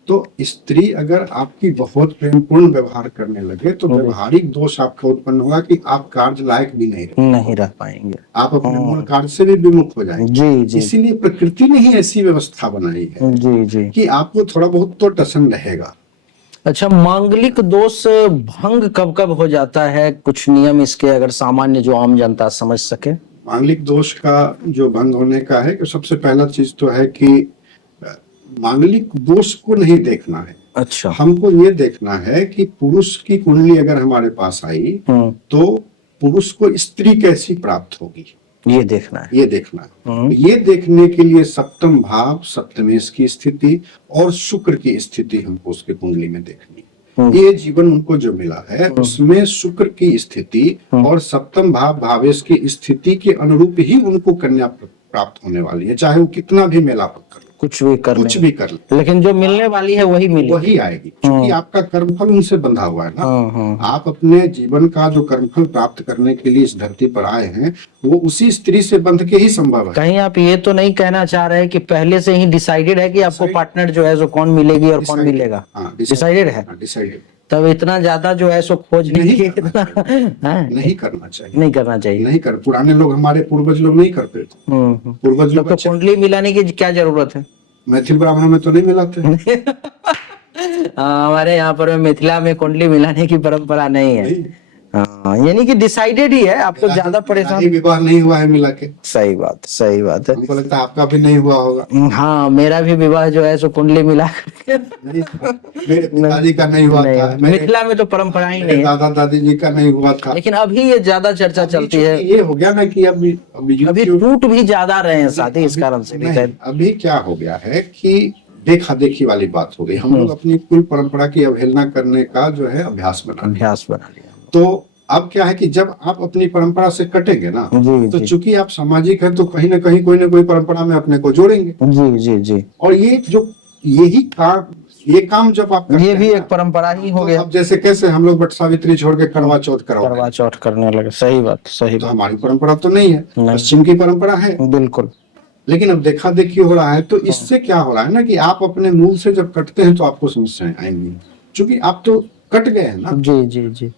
तो स्त्री अगर आपकी बहुत प्रेमपूर्ण व्यवहार करने लगे तो व्यवहारिक दोष आपका उत्पन्न होगा कि आप कार्य लायक भी नहीं रह पाएंगे, आप अपने मूल कार्य से भी विमुख हो जाएंगे। इसीलिए प्रकृति ने ही ऐसी व्यवस्था बनाई है कि आपको थोड़ा बहुत तो टसन रहेगा। अच्छा, मांगलिक दोष भंग कब कब हो जाता है? कुछ नियम इसके अगर सामान्य जो आम जनता समझ सके। मांगलिक दोष का जो भंग होने का है, सबसे पहला चीज तो है कि मांगलिक दोष को नहीं देखना है। अच्छा। हमको ये देखना है कि पुरुष की कुंडली अगर हमारे पास आई तो पुरुष को स्त्री कैसी प्राप्त होगी, ये देखना है। ये देखने के लिए सप्तम भाव, सप्तमेश की स्थिति और शुक्र की स्थिति हमको उसके कुंडली में देखनी है। ये जीवन उनको जो मिला है उसमें शुक्र की स्थिति और सप्तम भाव भावेश की स्थिति के अनुरूप ही उनको कन्या प्राप्त होने वाली है, चाहे वो कितना भी मेलापन कर, कुछ भी कर ले, लेकिन जो मिलने वाली है वही आएगी। क्योंकि आपका कर्मफल उनसे बंधा हुआ है ना। आप अपने जीवन का जो कर्मफल प्राप्त करने के लिए इस धरती पर आए हैं वो उसी स्त्री से बंध के ही संभव है। कहीं आप ये तो नहीं कहना चाह रहे हैं कि पहले से ही डिसाइडेड है कि आपको पार्टनर जो है जो कौन मिलेगी और कौन मिलेगा? डिसाइडेड है। डिसाइडेड। तब इतना ज्यादा जो है सो खोज नहीं करना चाहिए। नहीं कर, पुराने लोग, हमारे पूर्वज लोग नहीं करते थे। पूर्वज लोग कुंडली मिलाने की क्या जरूरत है? मैथिल ब्राह्मणों में तो नहीं मिलाते। हमारे यहाँ पर मिथिला में कुंडली मिलाने की परंपरा नहीं है। यानी कि डिसाइडेड ही है, आपको ज्यादा परेशान। विवाह नहीं हुआ है मिला के। सही बात है। हमको लगता है आपका भी नहीं हुआ होगा। हाँ, मेरा भी विवाह जो है सो कुंडली मिला मेरे पिताजी का नहीं हुआ था। मिथिला में तो परंपरा ही नहीं है। दादा दादी जी का नहीं हुआ था। लेकिन अभी ये ज्यादा चर्चा चलती है। ये हो गया ना कि अभी टूट भी ज्यादा रहे हैं शादी, इस कारण से। अभी क्या हो गया है कि देखा देखी वाली बात हो गई। हम लोग अपनी कुल परंपरा की अवहेलना करने का जो है अभ्यास बना लिया। तो अब क्या है कि जब आप अपनी परंपरा से कटेंगे ना, तो चूंकि आप सामाजिक हैं तो कहीं ना कहीं कोई ना कोई परंपरा में अपने को जोड़ेंगे। जी। और ये काम जब आप ये भी एक परंपरा ही हो गया। अब जैसे कैसे हम लोग बट सावित्री छोड़ के करवा चौथ करने लगे। सही बात। तो हमारी परंपरा तो नहीं है, पश्चिम की परंपरा है। बिल्कुल। लेकिन अब देखा देखी हो रहा है तो इससे क्या हो रहा है ना कि आप अपने मूल से जब कटते हैं तो आपको समस्याएं आएंगी, क्योंकि आप तो कट गए हैं ना। जी।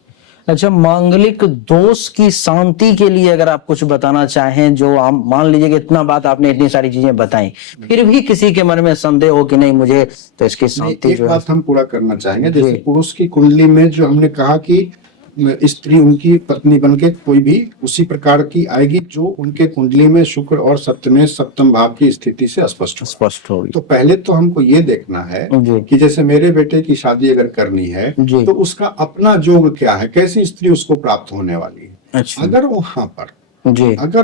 अच्छा, मांगलिक दोष की शांति के लिए अगर आप कुछ बताना चाहें, जो आप मान लीजिए कि इतना बात आपने इतनी सारी चीजें बताई, फिर भी किसी के मन में संदेह हो कि नहीं मुझे तो इसकी शांति जो है। बात हम पूरा करना चाहेंगे। जैसे पुरुष की कुंडली में जो हमने कहा कि स्त्री उनकी पत्नी बनके कोई भी उसी प्रकार की आएगी जो उनके कुंडली में शुक्र और सप्तम भाव की स्थिति से स्पष्ट होगी। तो पहले तो हमको ये देखना है कि जैसे मेरे बेटे की शादी अगर करनी है तो उसका अपना योग क्या है, कैसी स्त्री उसको प्राप्त होने वाली है। अच्छा। अगर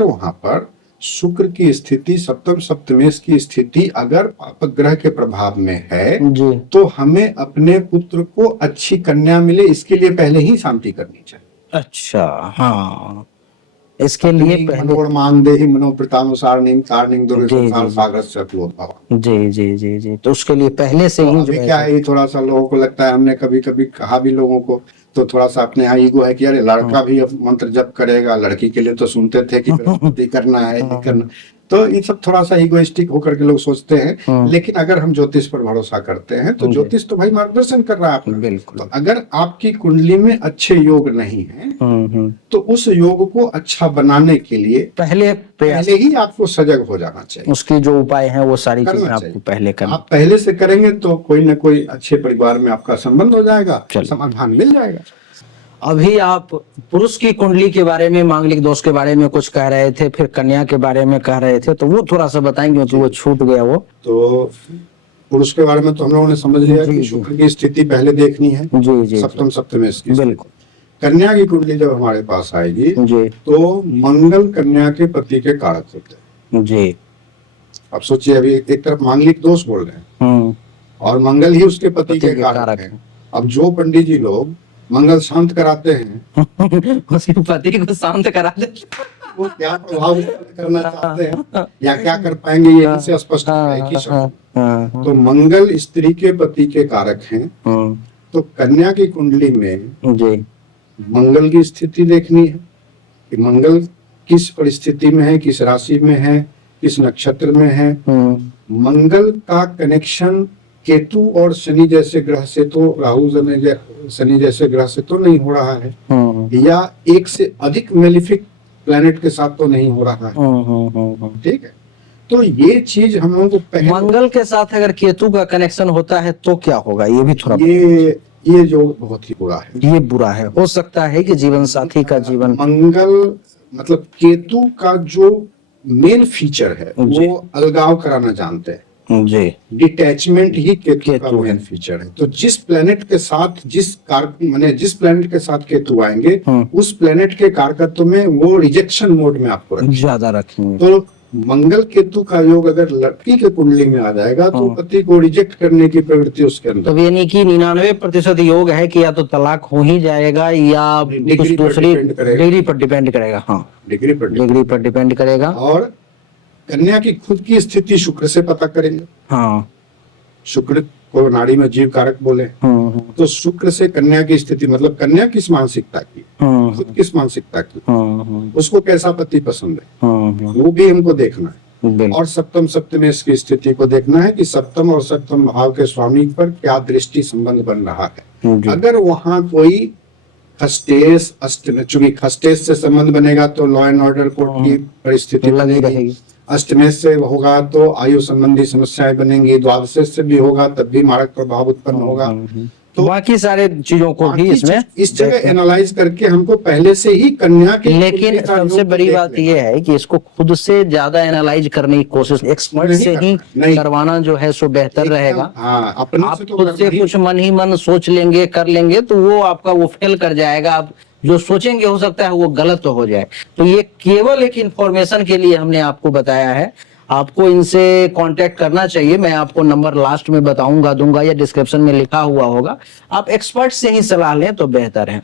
वहां पर शुक्र की स्थिति सप्तमेश की स्थिति अगर पापक ग्रह के प्रभाव में है तो हमें अपने पुत्र को अच्छी कन्या मिले, इसके लिए पहले ही शांति करनी चाहिए। अच्छा। हाँ, इसके लिए पहले मांग दे ही मनोप्रतानुसार निम कारनिंग दुर्गंसार सागर से अपलोद्भव। जी। तो उसके लिए पहले से ही क्या है, थोड़ा सा लोगों को लगता है, हमने कभी कभी कहा भी लोगों को, तो थोड़ा सा अपने यहाँ ईगो है कि अरे लड़का भी अब मंत्र जप करेगा, लड़की के लिए तो सुनते थे कि करना है नहीं करना। तो ये सब थोड़ा सा इगोइस्टिक होकर के लोग सोचते हैं, लेकिन अगर हम ज्योतिष पर भरोसा करते हैं तो ज्योतिष तो भाई मार्गदर्शन कर रहा है आपका। बिल्कुल। तो अगर आपकी कुंडली में अच्छे योग नहीं है तो उस योग को अच्छा बनाने के लिए पहले ही आपको सजग हो जाना चाहिए। उसके जो उपाय हैं वो सारी चीजें करना आपको चाहिए। पहले करना। आप पहले से करेंगे तो कोई ना कोई अच्छे परिवार में आपका संबंध हो जाएगा, समाधान मिल जाएगा। अभी आप पुरुष की कुंडली के बारे में, मांगलिक दोष के बारे में कुछ कह रहे थे, फिर कन्या के बारे में कह रहे थे, तो वो थोड़ा सा बताएंगे क्योंकि वो छूट गया वो। तो पुरुष के बारे में तो हम लोगों ने समझ लिया कि शुक्र की स्थिति पहले देखनी है, जी जी, सप्तम सप्तमेश की। बिल्कुल। कन्या की कुंडली जब हमारे पास आएगी जी तो मंगल कन्या के पति के कारक होते हैं जी। अब सोचिए, अभी एक तरफ मांगलिक दोष बोल रहे हैं और मंगल ही उसके पति के कारक हैं। अब जो पंडित जी लोग मंगल शांत कराते हैं उसके पति को शांत करा देते, वो क्या प्रभाव करना चाहते हैं या क्या कर पाएंगे, ये इनसे स्पष्ट है कि तो मंगल स्त्री के पति के कारक हैं। तो कन्या की कुंडली में जी मंगल की स्थिति देखनी है कि मंगल किस परिस्थिति में है, किस राशि में है, किस नक्षत्र में है। मंगल का कनेक्शन केतु और शनि जैसे ग्रह से तो, राहु शनि जैसे ग्रह से तो नहीं हो रहा है, या एक से अधिक मेलिफिक प्लैनेट के साथ तो नहीं हो रहा है। ठीक है, तो ये चीज हम लोगों को पहले, मंगल के साथ अगर केतु का कनेक्शन होता है तो क्या होगा, ये भी थोड़ा ये जो बहुत ही बुरा है, ये बुरा है। हो सकता है कि जीवन साथी का जीवन, मंगल मतलब केतु का जो मेन फीचर है वो अलगाव कराना जानते हैं जी, डिटैचमेंट ही केतु का मेन फीचर है। तो जिस प्लेनेट के साथ जिस प्लेनेट के साथ केतु आएंगे उस प्लेनेट के कारकत्व में वो रिजेक्शन मोड में आपको ज्यादा रखेंगे। तो मंगल केतु का योग अगर लड़की के कुंडली में आ जाएगा तो पति को रिजेक्ट करने की प्रवृत्ति उसके अंदर, तो यानी कि 99% योग है कि या तो तलाक हो ही जाएगा या कुछ दूसरी डिग्री पर डिपेंड करेगा। हाँ, डिग्री पर डिपेंड करेगा। और कन्या की खुद की स्थिति शुक्र से पता करेंगे। हाँ, शुक्र को नाड़ी में जीव कारक बोले, तो शुक्र से कन्या की स्थिति मतलब कन्या किस मानसिकता की, खुद किस मानसिकता की, उसको कैसा पति पसंद है, वो भी हमको देखना है। और सप्तम सप्तमेश की स्थिति को देखना है कि सप्तम और सप्तम भाव के स्वामी पर क्या दृष्टि संबंध बन रहा है। अगर वहां कोई खस्तेश अष्टमेश, चूंकि खस्तेश से संबंध बनेगा तो लॉ एंड ऑर्डर कोर्ट की परिस्थिति लगी रहेगी, अष्टमेश से होगा तो आयु संबंधी समस्याएं बनेंगी, द्वादश से भी होगा तब भी मारक प्रभाव उत्पन्न होगा। तो बाकी सारे चीजों को भी इसमें इस जगह एनालाइज करके हमको पहले से ही कन्या के, लेकिन सबसे बड़ी बात यह है कि इसको खुद से ज्यादा एनालाइज करने की कोशिश एक्सपर्ट से ही करवाना जो है सो बेहतर रहेगा। आप खुद से कुछ मन ही मन सोच लेंगे, कर लेंगे तो वो आपका वो फेल कर जाएगा। आप जो सोचेंगे हो सकता है वो गलत हो जाए। तो ये केवल एक इंफॉर्मेशन के लिए हमने आपको बताया है। आपको इनसे कांटेक्ट करना चाहिए, मैं आपको नंबर लास्ट में बताऊंगा, दूंगा या डिस्क्रिप्शन में लिखा हुआ होगा। आप एक्सपर्ट से ही सलाह लें तो बेहतर है।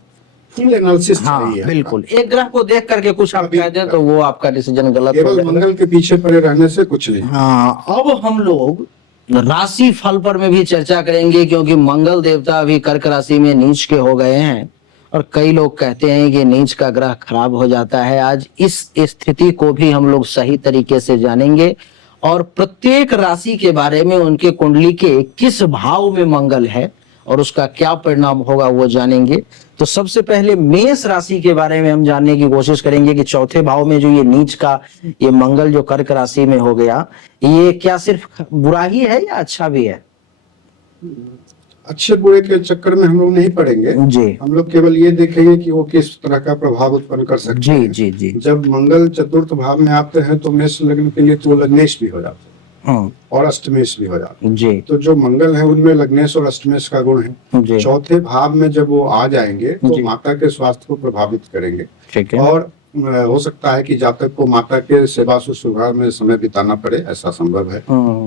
हाँ बिल्कुल, एक ग्रह को देख करके कुछ आप कह दें तो वो आपका डिसीजन गलत केवल मंगल के पीछे पड़े रहने से कुछ नहीं। हाँ, अब हम लोग राशि फल पर में भी चर्चा करेंगे क्योंकि मंगल देवता अभी कर्क राशि में नीच के हो गए हैं और कई लोग कहते हैं कि नीच का ग्रह खराब हो जाता है। आज इस स्थिति को भी हम लोग सही तरीके से जानेंगे और प्रत्येक राशि के बारे में, उनके कुंडली के किस भाव में मंगल है और उसका क्या परिणाम होगा वो जानेंगे। तो सबसे पहले मेष राशि के बारे में हम जानने की कोशिश करेंगे कि चौथे भाव में जो ये नीच का ये मंगल जो कर्क राशि में हो गया, ये क्या सिर्फ बुरा ही है या अच्छा भी है? अच्छे बुरे के चक्कर में हम लोग नहीं पड़ेंगे जी। हम लोग केवल ये देखेंगे कि वो किस तरह का प्रभाव उत्पन्न कर सकते हैं। जी जी। जब मंगल चतुर्थ भाव में आते हैं तो मेष लग्न के लिए तो वो लग्नेश भी हो जाते हैं और अष्टमेश भी हो जाते हैं जी। तो जो मंगल है उनमें लग्नेश और अष्टमेश का गुण है। चौथे भाव में जब वो आ जाएंगे तो माता के स्वास्थ्य को प्रभावित करेंगे। ठीक है। और हो सकता है कि जातक को माता के सेवा शुश्रूषा में समय बिताना पड़े, ऐसा संभव है।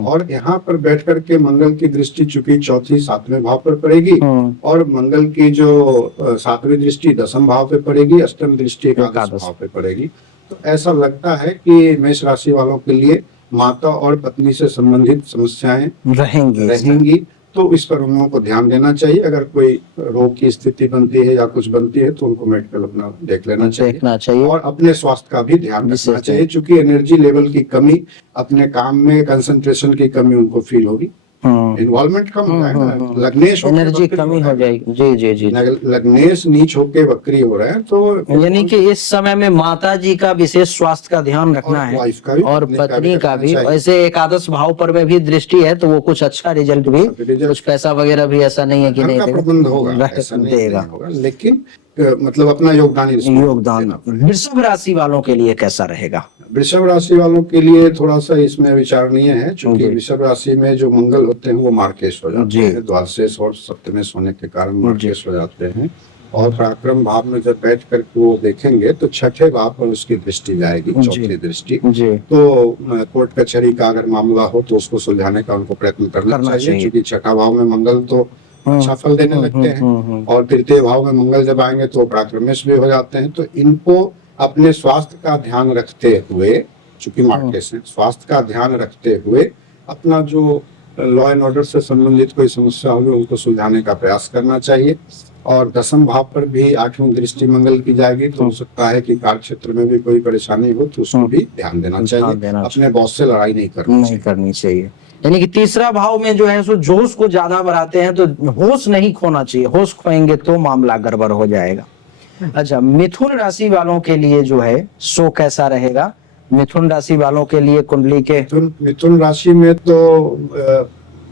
और यहाँ पर बैठ करके मंगल की दृष्टि चूंकि चौथी सातवें भाव पर पड़ेगी और मंगल की जो सातवीं दृष्टि दसम भाव पे पड़ेगी, अष्टम दृष्टि एकादश भाव पे पड़ेगी। तो ऐसा लगता है कि मेष राशि वालों के लिए माता और पत्नी से संबंधित समस्याएं रहेंगी। तो इस पर उन लोगों को ध्यान देना चाहिए। अगर कोई रोग की स्थिति बनती है या कुछ बनती है तो उनको मेडिकल अपना देख लेना चाहिए और अपने स्वास्थ्य का भी ध्यान रखना चाहिए, क्योंकि एनर्जी लेवल की कमी, अपने काम में कंसंट्रेशन की कमी उनको फील होगी, इन्वॉल्वमेंट कम हो जाएगा, लग्नेश एनर्जी कमी हो जाएगी। जी जी जी। लग्नेश नीच होके वक्री हो रहे हैं, तो यानी कि इस समय में माता जी का विशेष स्वास्थ्य का ध्यान रखना है और पत्नी का भी। वैसे एकादश भाव पर में भी दृष्टि है तो वो कुछ अच्छा रिजल्ट भी, कुछ पैसा वगैरह भी ऐसा नहीं है कि नहीं प्रबंध होगा, देगा, लेकिन मतलब अपना योगदान। वृषभ राशि वालों के लिए कैसा रहेगा? वृषभ राशि वालों के लिए थोड़ा सा इसमें विचारणीय है, क्योंकि वृषभ राशि में जो मंगल होते हैं वो मार्केश हो जाते हैं, द्वादशेश और सप्तमेश होने के कारण मार्केश हो जाते हैं। और पराक्रम भाव में जब बैठ करके वो देखेंगे तो छठे भाव पर उसकी दृष्टि जाएगी, चौथी दृष्टि। तो कोर्ट कचहरी का अगर मामला हो तो उसको सुलझाने का उनको प्रयत्न करना चाहिए, क्योंकि छठा भाव में मंगल तो अच्छा फल देने लगते हैं और तृतीय भाव में मंगल जब आएंगे तो पराक्रमेश भी हो जाते हैं। तो इनको अपने स्वास्थ्य का ध्यान रखते हुए, चूंकि मार्केश है, स्वास्थ्य का ध्यान रखते हुए अपना जो लॉ एंड ऑर्डर से संबंधित कोई समस्या होगी उनको सुलझाने का प्रयास करना चाहिए। और दसम भाव पर भी आठवीं दृष्टि मंगल की जाएगी, तो हो सकता है कि कार्य क्षेत्र में भी कोई परेशानी हो तो उसको भी ध्यान देना चाहिए, अपने बॉस से लड़ाई नहीं करनी चाहिए। यानी कि तीसरा भाव में जो है सो जोश को ज्यादा बढ़ाते हैं, तो होश नहीं खोना चाहिए, होश खोएंगे तो मामला गड़बड़ हो जाएगा। अच्छा, मिथुन राशि वालों के लिए जो है सो कैसा रहेगा? मिथुन राशि वालों के लिए कुंडली के मिथुन राशि में तो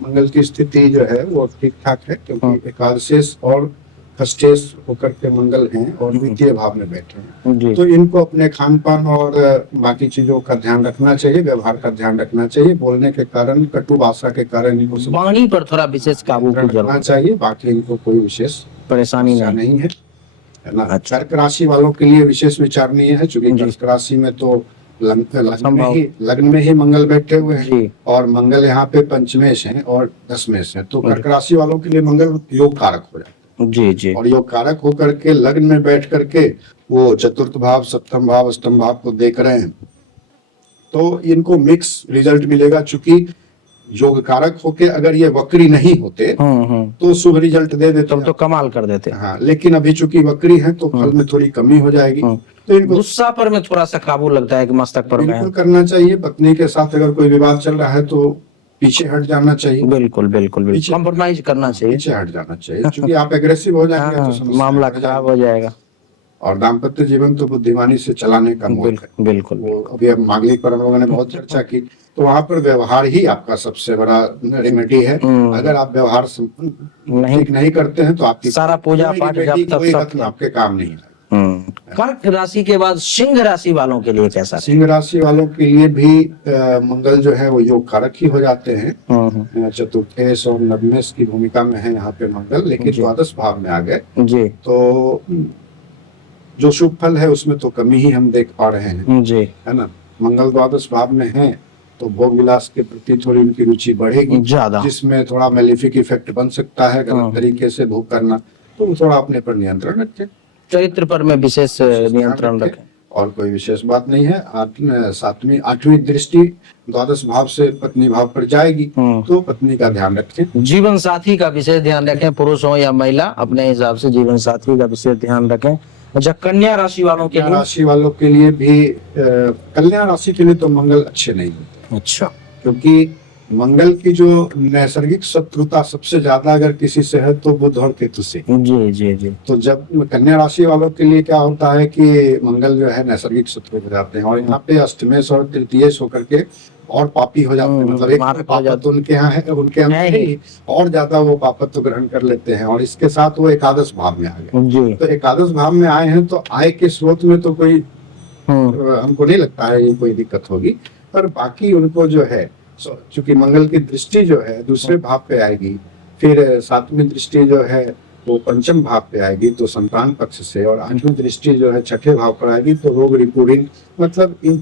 मंगल की स्थिति जो है वो ठीक ठाक है, क्योंकि एकादशेश और षष्ठेश होकर के मंगल हैं और द्वितीय भाव में बैठे हैं। तो इनको अपने खान पान और बाकी चीजों का ध्यान रखना चाहिए, व्यवहार का ध्यान रखना चाहिए। बोलने के कारण, कटु भाषा के कारण इनको वाणी पर थोड़ा विशेष काबू रखना चाहिए, बाकी इनको कोई विशेष परेशानी नहीं है ना। कर्क राशि वालों के लिए विशेष विचारणीय है, चूंकि कर्क राशि में तो लग्न में ही मंगल बैठे हुए हैं और मंगल यहाँ पे पंचमेश है और दशमेश है। तो कर्क राशि वालों के लिए मंगल योग कारक हो जाता है। जी। और योग कारक होकर के लग्न में बैठ करके वो चतुर्थ भाव, सप्तम भाव, अष्टम भाव को देख रहे हैं, तो इनको मिक्स रिजल्ट मिलेगा। चूंकि योग कारक होके अगर ये वक्री नहीं होते तो शुभ रिजल्ट दे देते, तो कमाल कर देते। हाँ, लेकिन अभी चूंकि वक्री है तो फल में थोड़ी कमी हो जाएगी। तो इनको गुस्सा पर में थोड़ा सा काबू लगता है कि मस्तक पर बिल्कुल करना चाहिए। पत्नी के साथ अगर कोई विवाद चल रहा है तो पीछे हट जाना चाहिए। बिल्कुल कॉम्प्रोमाइज करना चाहिए, पीछे हट जाना चाहिए, क्योंकि आप एग्रेसिव हो जाएंगे तो मामला खराब हो जाएगा। और दाम्पत्य जीवन तो बुद्धिमानी से चलाने का मोल है। बिल्कुल। वो अभी अब मांगलिक पर हम लोगों ने बहुत चर्चा की, तो वहाँ पर व्यवहार ही आपका सबसे बड़ा रेमेडी है। अगर आप व्यवहार ठीक नहीं करते हैं तो आपकी सारा पूजा पाठ आपके काम नहीं है। कर्क राशि के बाद सिंह राशि वालों के लिए कैसा? सिंह राशि वालों के लिए भी मंगल जो है वो योग कारक ही हो जाते हैं। चतुर्थेश और नवमेश की भूमिका में है यहाँ पे मंगल, लेकिन द्वादश भाव में आ गए तो जो शुभ फल है उसमें तो कमी ही हम देख पा रहे हैं, है ना। मंगल द्वादश भाव में है तो भोग विलास के प्रति थोड़ी उनकी रुचि बढ़ेगी ज्यादा, जिसमें थोड़ा मेलिफिक इफेक्ट बन सकता है। गलत तरीके से भोग करना, तो थोड़ा अपने पर नियंत्रण रखें, चरित्र पर में विशेष नियंत्रण रखें। और कोई विशेष बात नहीं है। आठवीं दृष्टि द्वादश भाव से पत्नी भाव पर जाएगी, तो पत्नी का ध्यान रखें। जीवन साथी का विशेष ध्यान रखें, पुरुष हो या महिला, अपने हिसाब से जीवन साथी का विशेष ध्यान रखें। अच्छा, कन्या राशि वालों के लिए भी कन्या राशि के लिए तो मंगल अच्छे नहीं है। अच्छा, क्योंकि मंगल की जो नैसर्गिक शत्रुता सबसे ज्यादा अगर किसी से है तो बुध और केतु से। जी। तो जब कन्या राशि वालों के लिए क्या होता है कि मंगल जो है नैसर्गिक शत्रु हो जाते हैं और यहाँ पे अष्टमेश और तृतीयेश होकर के और पापी हो जाते हैं। मतलब एक पापत्व उनके यहाँ है, उनके यहाँ ही और ज्यादा वो पापत्व ग्रहण कर लेते हैं। और इसके साथ वो एकादश भाव में आ गए। तो एकादश भाव में आए हैं तो आय के स्रोत में तो कोई हमको नहीं लगता है ये कोई दिक्कत होगी। पर बाकी उनको जो है, चूंकि मंगल की दृष्टि जो है दूसरे भाव पे आएगी, फिर सातवीं दृष्टि जो है वो पंचम भाव पे आएगी तो संतान पक्ष से, और आठवीं दृष्टि जो है छठे भाव पर आएगी तो रोग रिपोर्टिंग, मतलब इन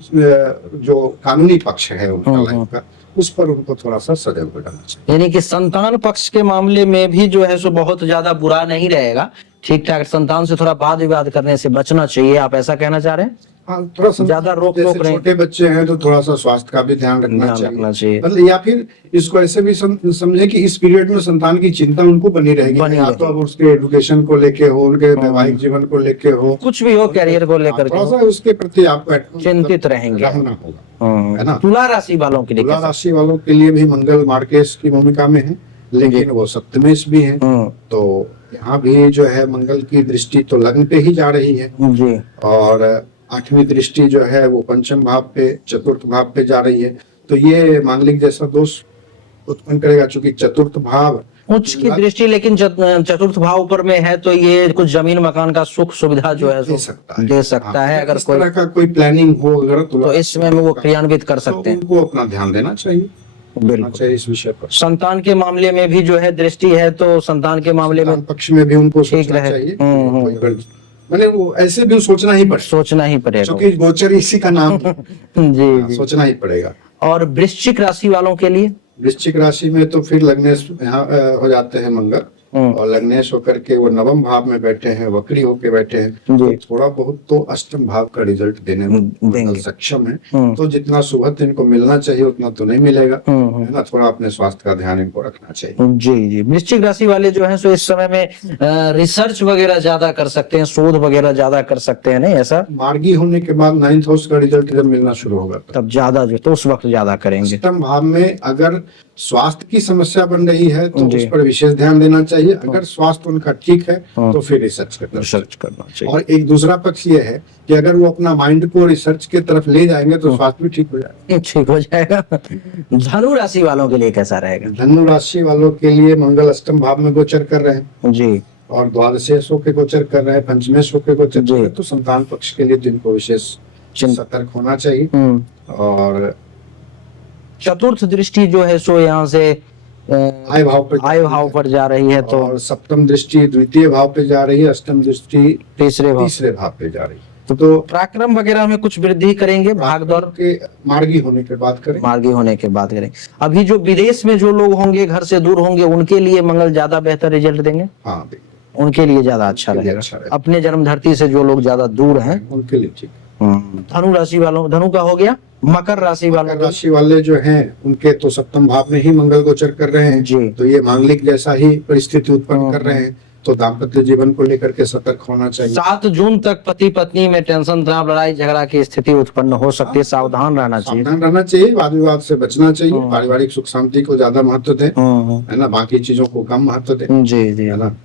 जो कानूनी पक्ष है उनका लाइफ का, उस पर उनको थोड़ा सा सजग हो जाना चाहिए। यानी कि संतान पक्ष के मामले में भी जो है सो बहुत ज्यादा बुरा नहीं रहेगा, ठीक ठाक। संतान से थोड़ा वाद विवाद करने से बचना चाहिए, आप ऐसा कहना चाह रहे हैं? हाँ, थोड़ा सा ज्यादा रोक जैसे टोक नहीं छोटे बच्चे हैं तो थोड़ा सा स्वास्थ्य का भी ध्यान रखना ध्यान रखना चाहिए। मतलब या फिर इसको ऐसे भी समझे कि इस पीरियड में संतान की चिंता उनको बनी रहेगी, बनी या तो रहेगी। अब उसके एजुकेशन को लेके हो, उनके वैवाहिक जीवन को लेके हो, कुछ भी हो कैरियर को लेकर के थोड़ा हो, सा उसके प्रति आपको चिंतित रहेंगे। रहना होगा, है ना। तुला राशि वालों के लिए तुला कैसा? राशि वालों के लिए भी मंगल मार्केश की भूमिका में है, लेकिन वो सप्तमेश भी है, तो यहाँ भी जो है मंगल की दृष्टि तो लग्न पे ही जा रही है जी। और 8वीं दृष्टि जो है वो पंचम भाव पे, चतुर्थ भाव पे जा रही है, तो ये मांगलिक जैसा दोष उत्पन्न करेगा, चूंकि चतुर्थ भाव उच्च की दृष्टि लेकिन चतुर्थ भाव पर में है, तो ये कुछ जमीन मकान का सुख सुविधा जो है दे सकता है, दे सकता है। अगर इस तरह का कोई प्लानिंग हो अगर तो इस समय में वो क्रियान्वित कर तो सकते हैं। उनको अपना ध्यान देना चाहिए, बिल्कुल चाहिए इस विषय पर। संतान के मामले में भी जो है दृष्टि है, तो संतान के मामले में पक्ष में भी उनको ठीक सोचना रहे। चाहिए, मैंने वो ऐसे भी सोचना ही पड़ेगा, सोचना ही पड़ेगा, क्योंकि गोचर इसी का नाम जी। सोचना ही पड़ेगा। और वृश्चिक राशि वालों के लिए? वृश्चिक राशि में तो फिर लग्नेश यहाँ हो जाते हैं मंगल, और लग्नेश होकर के वो नवम भाव में बैठे हैं, वक्री होके बैठे हैं, तो थोड़ा बहुत तो अष्टम भाव का रिजल्ट देने में सक्षम है, तो जितना सुबह इनको मिलना चाहिए उतना तो नहीं मिलेगा, है ना। थोड़ा अपने स्वास्थ्य का ध्यान इनको रखना चाहिए। जी जी। वृश्चिक राशि वाले जो है सो इस समय में रिसर्च वगैरह ज्यादा कर सकते हैं, शोध वगैरह ज्यादा कर सकते हैं, नहीं ऐसा? मार्गी होने के बाद 9th हाउस का रिजल्ट जब मिलना शुरू होगा तब ज्यादा जो, तो उस वक्त ज्यादा करेंगे। अष्टम भाव में अगर स्वास्थ्य की समस्या बन रही है तो उस पर विशेष ध्यान देना चाहिए, अगर स्वास्थ्य उनका ठीक है तो फिर रिसर्च करना चाहिए। और एक दूसरा पक्ष ये है कि अगर वो अपना माइंड को रिसर्च के तरफ ले जाएंगे तो स्वास्थ्य भी ठीक हो जाएगा। ठीक हो जाएगा। धनु राशि वालों के लिए कैसा रहेगा? धनु राशि वालों के लिए मंगल अष्टम भाव में गोचर कर रहे हैं जी, और द्वादशेश होकर गोचर कर रहे हैं, पंचमेश होकर गोचर कर रहे हैं, तो संतान पक्ष के लिए जिनको विशेष सतर्क होना चाहिए। और चतुर्थ दृष्टि जो है सो यहाँ से आय भाव पर जा रही है, तो और सप्तम दृष्टि द्वितीय भाव पे जा रही है, अष्टम दृष्टि तीसरे भाव पे जा रही है। तो पराक्रम वगैरह में कुछ वृद्धि करेंगे, भाग दौड़ के मार्गी होने के बाद करें। अभी जो विदेश में जो लोग होंगे, घर से दूर होंगे, उनके लिए मंगल ज्यादा बेहतर रिजल्ट देंगे। हाँ, उनके लिए ज्यादा अच्छा रहेगा। अपने जन्म धरती से जो लोग ज्यादा दूर हैं उनके लिए ठीक। धनु राशि वालों, धनु का हो गया। मकर राशि वाले जो हैं उनके तो सप्तम भाव में ही मंगल गोचर कर रहे हैं जी, तो ये मांगलिक जैसा ही परिस्थिति उत्पन्न कर रहे हैं, तो दाम्पत्य जीवन को लेकर के सतर्क होना चाहिए। 7 जून तक पति पत्नी में टेंशन, तनाव, लड़ाई झगड़ा की स्थिति उत्पन्न हो सकती है, सावधान रहना चाहिए, वाद विवाद से बचना चाहिए, पारिवारिक सुख शांति को ज्यादा महत्व दें, है ना, बाकी चीजों को कम महत्व दें। जी जी, है ना।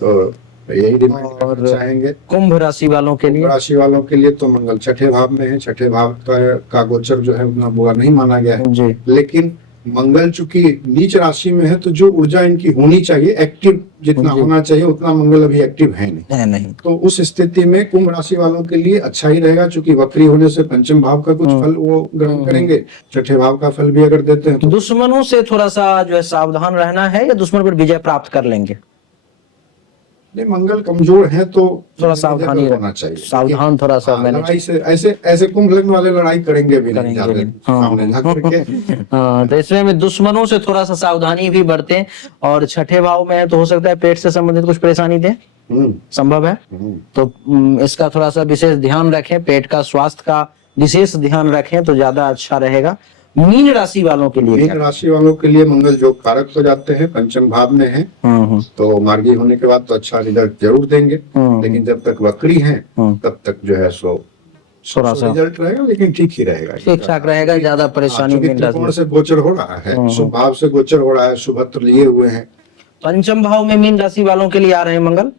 तो यही रिमाइंड करना चाहेंगे। कुंभ राशि वालों के लिए तो मंगल छठे भाव में है, छठे भाव का गोचर जो है उतना बुरा नहीं माना गया है, लेकिन मंगल चूंकि नीच राशि में है तो जो ऊर्जा इनकी होनी चाहिए, एक्टिव जितना होना चाहिए उतना मंगल अभी एक्टिव है नहीं। तो उस स्थिति में कुंभ राशि वालों के लिए अच्छा ही रहेगा, चूंकि वक्री होने से पंचम भाव का कुछ फल वो ग्रहण करेंगे, छठे भाव का फल भी अगर देते हैं तो दुश्मनों से थोड़ा सा जो है सावधान रहना है, या दुश्मन पर विजय प्राप्त कर लेंगे? नहीं, मंगल कमजोर है तो थोड़ा सावधानी होना चाहिए, सावधान थोड़ा सा। लड़ाई से ऐसे कुंभ लग्न वाले लड़ाई करेंगे भी नहीं सामने झांक करके। तो इसमें में दुश्मनों से थोड़ा सा सावधानी भी बरतें। और छठे भाव में है तो हो सकता है पेट से संबंधित कुछ परेशानी दे, संभव है, तो इसका थोड़ा सा विशेष ध्यान रखें, पेट का स्वास्थ्य का विशेष ध्यान रखें तो ज्यादा अच्छा रहेगा। मीन राशि वालों के लिए मंगल जो कारक हो जाते हैं, पंचम भाव में है, तो मार्गी होने के बाद तो अच्छा रिजल्ट जरूर देंगे, लेकिन जब तक वक्री हैं तब तक जो है सो रिजल्ट रहेगा, लेकिन ठीक ही रहेगा, ठीक ठाक रहेगा, ज्यादा परेशानी त्रिकोण से गोचर हो रहा है, शुभ भाव से गोचर हो रहा है, शुभत्र लिए हुए हैं। पंचम भाव में मीन राशि वालों के लिए आ रहे हैं मंगल,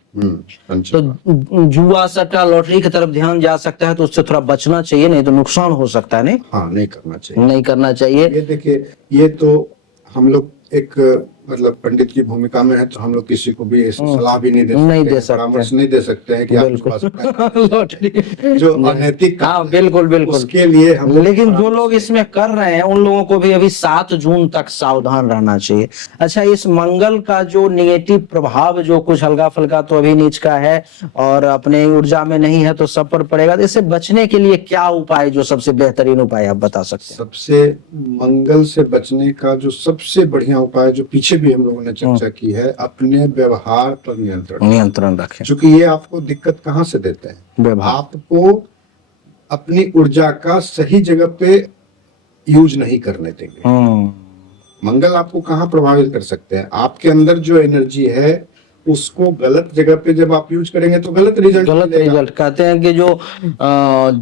तो जुआ सट्टा लॉटरी की तरफ ध्यान जा सकता है, तो उससे थोड़ा बचना चाहिए, नहीं तो नुकसान हो सकता है। नहीं, हाँ, नहीं करना चाहिए। ये देखिए, ये तो हम लोग एक मतलब पंडित की भूमिका में है, तो हम लोग किसी को भी सलाह भी नहीं दे सकते, परामर्श नहीं दे सकते हैं कि आप जो अनैतिक, हाँ बिल्कुल उसके लिए हम, लेकिन जो लोग इसमें कर रहे हैं उन लोगों को भी अभी 7 जून तक सावधान रहना चाहिए। अच्छा, इस मंगल का जो निगेटिव प्रभाव जो कुछ हल्का फुल्का तो अभी नीच का है और अपने ऊर्जा में नहीं है, तो सब पर पड़ेगा, तो इससे बचने के लिए क्या उपाय, जो सबसे बेहतरीन उपाय आप बता सकते हैं? सबसे मंगल से बचने का जो सबसे बढ़िया उपाय, जो पीछे भी हम लोगों ने चर्चा की है, अपने व्यवहार पर नियंत्रण रखें, क्योंकि ये आपको दिक्कत कहाँ से देते हैं? आपको अपनी ऊर्जा का सही जगह पे यूज नहीं करने देंगे। मंगल आपको कहाँ प्रभावित कर सकते हैं? आपके अंदर जो एनर्जी है उसको गलत जगह पे जब आप यूज करेंगे तो गलत रिजल्ट रिजल्ट कहते हैं कि जो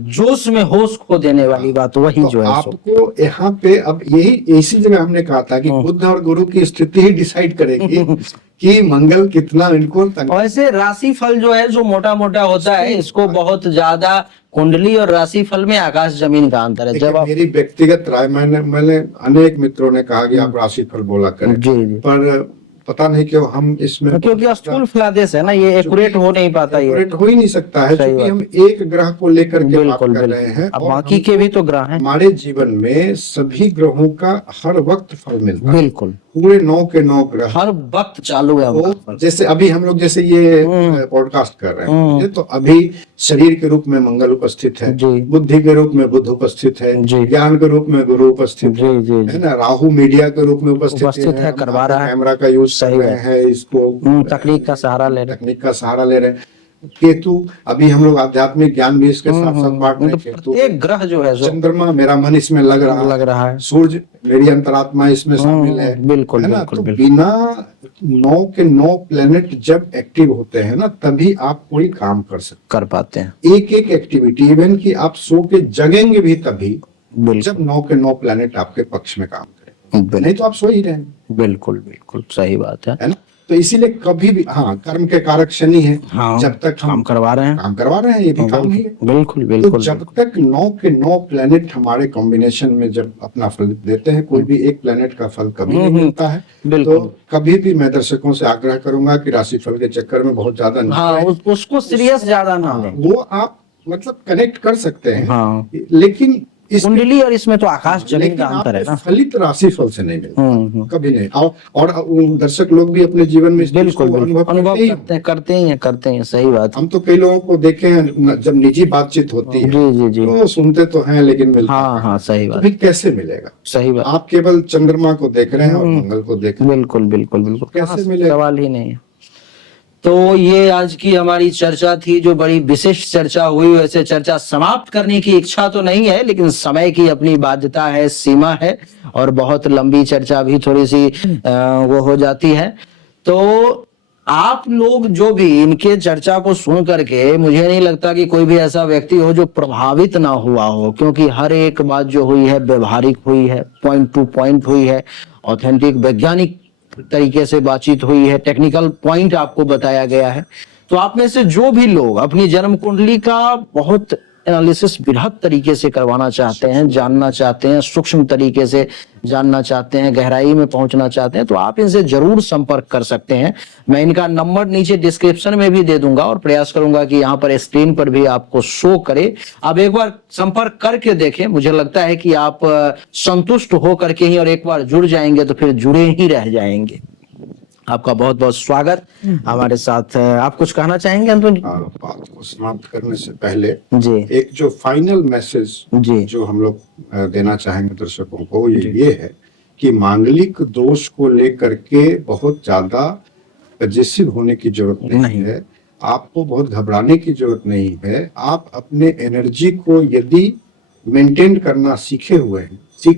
जोश में होश खो देने वाली बात वही तो जो है आपको यहाँ पे अब यही इसी जगह हमने कहा था कि बुध और गुरु की स्थिति ही डिसाइड करेगी कि मंगल कितना इनको वैसे राशि फल जो है जो मोटा मोटा होता है इसको बहुत ज्यादा कुंडली और राशि फल में आकाश जमीन का अंतर है। जब मेरी व्यक्तिगत राय मैंने अनेक मित्रों ने कहा कि आप राशि फल बोला करें, पर पता नहीं क्यों हम इसमें, क्योंकि स्थूल फलादेश है ना, ये एक्यूरेट हो नहीं पाता, ये एक्यूरेट हो ही नहीं सकता है, क्योंकि हम एक ग्रह को लेकर के बात कर रहे हैं अब बाकी के भी तो ग्रह हैं। हमारे जीवन में सभी ग्रहों का हर वक्त फल मिलता है, बिल्कुल पूरे 9 के 9 ग्रह हर वक्त चालू है। जैसे अभी हम लोग जैसे ये पॉडकास्ट कर रहे हैं तो अभी शरीर के रूप में मंगल उपस्थित है, बुद्धि के रूप में बुध उपस्थित है, ज्ञान के रूप में गुरु उपस्थित है ना, राहु मीडिया के रूप में उपस्थित है, करवा रहा है, कैमरा का यूज कर रहे हैं, इसको तकनीक का सहारा ले रहे हैं। केतु अभी हम लोग आध्यात्मिक ज्ञान भी इसके साथ साथ बांट रहे हैं। केतु एक ग्रह जो है, चंद्रमा मेरा मन इसमें लग रहा है, सूर्य मेरी अंतरात्मा इसमें शामिल है, बिल्कुल है ना। तो बिना 9 के 9 प्लेनेट जब एक्टिव होते हैं ना तभी आप कोई काम कर पाते हैं। एक एक एक्टिविटी, इवन कि आप सो के जगेंगे भी तभी जब 9 के 9 प्लेनेट आपके पक्ष में काम करें, नहीं तो आप सो ही रहेंगे। बिल्कुल सही बात है ना। तो इसीलिए कभी भी कर्म के कारक शनि है, जब तक हम काम करवा रहे हैं ये भी काम ही है। बिल्कुल तो जब तक 9 के 9 प्लेनेट हमारे कॉम्बिनेशन में जब अपना फल देते हैं, कोई भी एक प्लेनेट का फल कभी नहीं मिलता है। तो कभी भी मैं दर्शकों से आग्रह करूंगा कि राशिफल के चक्कर में बहुत ज्यादा उसको सीरियस ज्यादा ना लें। वो आप मतलब कनेक्ट कर सकते हैं, लेकिन कुंडली और इसमें तो आकाश जमीन का अंतर है ना। फलित राशिफल से नहीं मिलता, कभी नहीं। और दर्शक लोग भी अपने जीवन में बिल्कुल अनुभव करते हैं। सही बात। हम तो कई लोगों को देखे हैं जब निजी बातचीत होती है तो सुनते तो हैं लेकिन मिलता सही बात। तो कैसे मिलेगा? सही बात। आप केवल चंद्रमा को देख रहे हैं और मंगल को देख रहे हैं। बिल्कुल कैसे मिलेगा? सवाल ही नहीं है। तो ये आज की हमारी चर्चा थी, जो बड़ी विशिष्ट चर्चा हुई। वैसे चर्चा समाप्त करने की इच्छा तो नहीं है, लेकिन समय की अपनी बाध्यता है, सीमा है, और बहुत लंबी चर्चा भी थोड़ी सी वो हो जाती है। तो आप लोग जो भी इनके चर्चा को सुन करके, मुझे नहीं लगता कि कोई भी ऐसा व्यक्ति हो जो प्रभावित ना हुआ हो, क्योंकि हर एक बात जो हुई है व्यवहारिक हुई है, पॉइंट टू पॉइंट हुई है, ऑथेंटिक वैज्ञानिक तरीके से बातचीत हुई है, टेक्निकल पॉइंट आपको बताया गया है। तो आप में से जो भी लोग अपनी जन्म कुंडली का बहुत एनालिसिस बृहद तरीके से करवाना चाहते हैं, जानना चाहते हैं, सूक्ष्म तरीके से जानना चाहते हैं, गहराई में पहुंचना चाहते हैं, तो आप इनसे जरूर संपर्क कर सकते हैं। मैं इनका नंबर नीचे डिस्क्रिप्शन में भी दे दूंगा और प्रयास करूंगा कि यहाँ पर स्क्रीन पर भी आपको शो करे। आप एक बार संपर्क करके देखें, मुझे लगता है कि आप संतुष्ट हो करके ही और एक बार जुड़ जाएंगे तो फिर जुड़े ही रह जाएंगे। आपका बहुत बहुत स्वागत हमारे साथ। आप कुछ कहना चाहेंगे अंतुन? बात को समाप्त करने से पहले जी एक जो फाइनल मैसेज जो हम लोग देना चाहेंगे दर्शकों को, ये है कि मांगलिक दोष को लेकर के बहुत ज्यादा पजेसिव होने की जरूरत नहीं है। आपको बहुत घबराने की जरूरत नहीं है। आप अपने एनर्जी को यदि मेंटेन करना सीख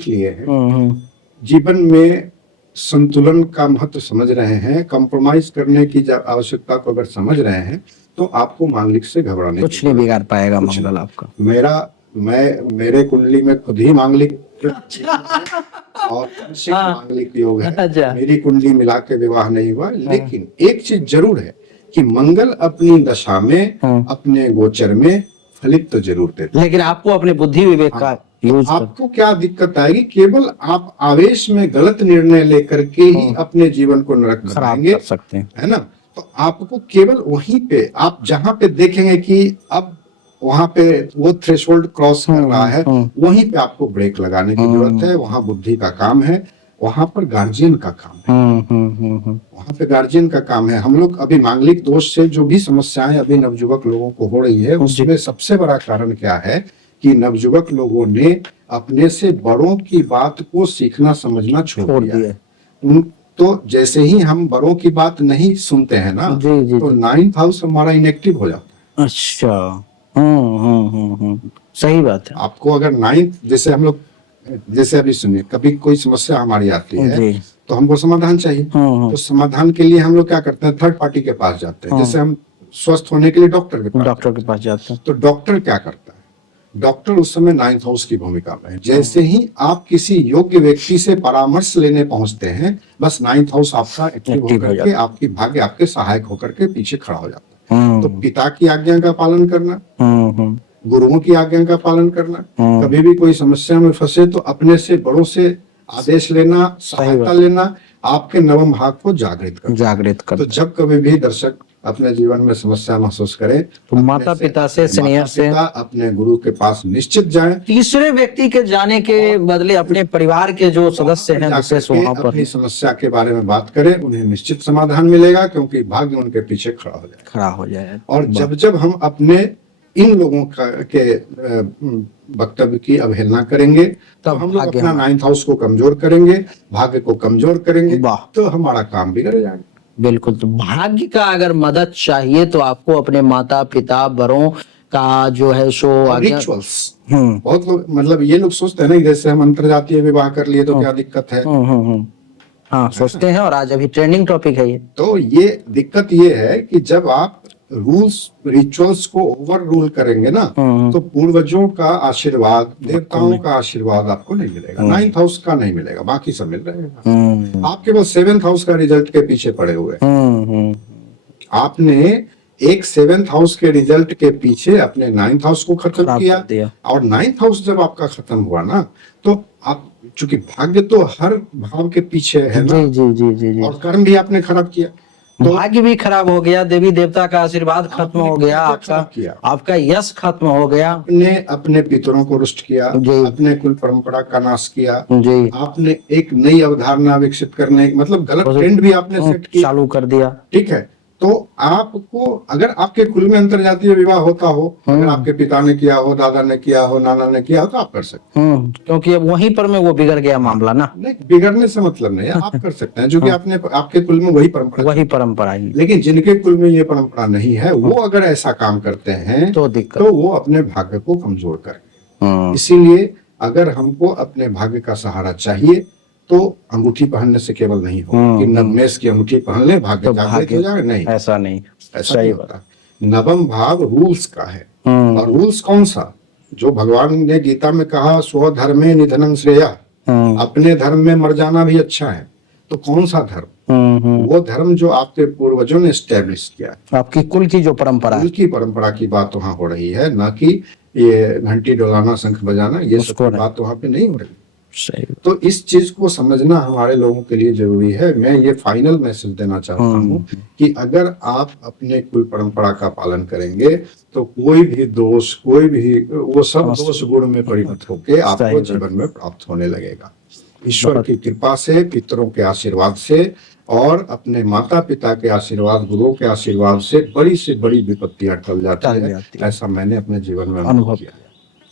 लिए हैं, जीवन में संतुलन का महत्व समझ रहे हैं, कंप्रोमाइज करने की आवश्यकता को अगर समझ रहे हैं, तो आपको मांगलिक से घबराने कुछ नहीं बिगाड़ पाएगा मंगल आपका। मेरे कुंडली में खुद ही मांगलिक और मांगलिक योग है। मेरी कुंडली मिला के विवाह नहीं हुआ, लेकिन एक चीज जरूर है कि मंगल अपनी दशा में अपने गोचर में फलित तो जरूर देते, लेकिन आपको अपने बुद्धि विवेक का आपको क्या दिक्कत आएगी? केवल आप आवेश में गलत निर्णय लेकर के ही अपने जीवन को नरक बनाएंगे, कर सकते हैं, है ना। तो आपको केवल वहीं पे, आप जहां पे देखेंगे कि अब वहां पे वो थ्रेशोल्ड क्रॉस कर रहा है, वहीं पे आपको ब्रेक लगाने की जरूरत है। वहां बुद्धि का काम है, वहां पर गार्जियन का काम है, वहां पे गार्जियन का काम है। हम लोग अभी मांगलिक दोष से जो भी समस्याएं अभी नवयुवक लोगों को हो रही है, उसमें सबसे बड़ा कारण क्या है कि नवयुवक लोगों ने अपने से बड़ों की बात को सीखना समझना छोड़ दिया है। तो जैसे ही हम बड़ों की बात नहीं सुनते हैं ना, तो 9th हाउस हमारा इनएक्टिव हो जाता है। अच्छा। सही बात है आपको अगर 9th, जैसे हम लोग, जैसे अभी सुनिए, कभी कोई समस्या हमारी आती है जी। तो हमको समाधान चाहिए। तो समाधान के लिए हम लोग क्या करते हैं, थर्ड पार्टी के पास जाते हैं। जैसे हम स्वस्थ होने के लिए डॉक्टर के पास जाते हैं। तो डॉक्टर क्या करता है, डॉक्टर उस समय 9th हाउस की भूमिका में है। जैसे ही आप किसी योग्य व्यक्ति से परामर्श लेने पहुंचते हैं, बस 9th हाउस आपका एक्टिव होकर के आपकी भाग्य आपके सहायक होकर के पीछे खड़ा हो जाता है। तो पिता की आज्ञा का पालन करना, गुरुओं की आज्ञा का पालन करना, कभी भी कोई समस्या में फंसे तो अपने से बड़ों से आदेश लेना, सहायता लेना, आपके नवम भाग को जागृत कर। तो जब कभी भी दर्शक अपने जीवन में समस्या महसूस करें तो माता पिता से, स्नेह से, अपने गुरु के पास निश्चित जाएं। तीसरे व्यक्ति के जाने के बदले अपने परिवार के जो सदस्य हैं विशेष वहां पर अपनी समस्या के बारे में बात करें, उन्हें निश्चित समाधान मिलेगा, क्योंकि भाग्य उनके पीछे खड़ा हो जाए। और जब हम अपने इन लोगों के वक्तव्य की अवहेलना करेंगे तो हम लोग अपना 9th हाउस को कमजोर करेंगे, भाग्य को कमजोर करेंगे, तो हमारा काम बिगड़ जाएगा। बिल्कुल। तो भाग्य का अगर मदद चाहिए तो आपको अपने माता पिता बड़ों का जो है सो रिचुअल्स, बहुत लोग, मतलब ये लोग सोचते हैं ना, जैसे हम अंतरजातीय विवाह कर लिए तो क्या दिक्कत है। हाँ, सोचते हैं, और आज अभी ट्रेंडिंग टॉपिक है ये। तो ये दिक्कत ये है कि जब आप रूल्स रिचुअल्स को ओवर रूल करेंगे ना, तो पूर्वजों का आशीर्वाद, देवताओं का आशीर्वाद आपको नहीं मिलेगा। 9th हाउस का नहीं मिलेगा, बाकी सब मिल रहेगा। आप केवल 7th हाउस का रिजल्ट के पीछे पड़े हुए। आपने एक 7th हाउस के रिजल्ट के पीछे अपने 9th हाउस को खत्म किया, और 9th हाउस जब आपका खत्म हुआ ना, तो आप, चूंकि भाग्य तो हर भाव के पीछे है ना, जी। और कर्म भी आपने खराब किया, तो भाग्य भी खराब हो गया, देवी देवता का आशीर्वाद खत्म हो गया, आपका यश खत्म हो गया, अपने पितरों को रुष्ट किया, अपने कुल परंपरा का नाश किया, आपने एक नई अवधारणा विकसित करने, मतलब गलत ट्रेंड भी आपने सेट किया, चालू कर दिया। ठीक है। तो आपको, अगर आपके कुल में अंतरजातीय विवाह होता हो, अगर आपके पिता ने किया हो, दादा ने किया हो, नाना ने किया हो, तो आप कर सकते हैं। क्योंकि अब वहीं पर में वो बिगड़ गया मामला ना। नहीं, बिगड़ने से मतलब नहीं है, आप कर सकते हैं, जो कि आपके कुल में वही परंपरा है। लेकिन जिनके कुल में ये परंपरा नहीं है, वो अगर ऐसा काम करते हैं तो वो अपने भाग्य को कमजोर करेंगे। इसीलिए अगर हमको अपने भाग्य का सहारा चाहिए तो अंगूठी पहनने से केवल नहीं हो कि नवमेश की अंगूठी पहन ले भाग्य जागृत हो जाए, नहीं, ऐसा नहीं, ऐसा नहीं होता। नवम भाव रूल्स का है, और रूल्स कौन सा, जो भगवान ने गीता में कहा, स्वधर्मे निधनम श्रेया, अपने धर्म में मर जाना भी अच्छा है। तो कौन सा धर्म? वो धर्म जो आपके पूर्वजों ने एस्टेब्लिश किया, आपकी कुल की जो परंपरा, कुल की परंपरा की बात वहाँ हो रही है, ना कि ये घंटी डोलाना, शंख बजाना, ये सब बात वहाँ पे नहीं हो रही। तो इस चीज को समझना हमारे लोगों के लिए जरूरी है। मैं ये फाइनल मैसेज देना चाहता हूँ कि अगर आप अपने कुल परंपरा का पालन करेंगे तो कोई भी दोष, कोई भी, वो सब दोष गुण में परिणत होकर आपको जीवन में प्राप्त होने लगेगा। ईश्वर की कृपा से, पितरों के आशीर्वाद से, और अपने माता पिता के आशीर्वाद, गुरुओं के आशीर्वाद से बड़ी से बड़ी विपत्तियां टल जाती है। ऐसा मैंने अपने जीवन में अनुभव किया।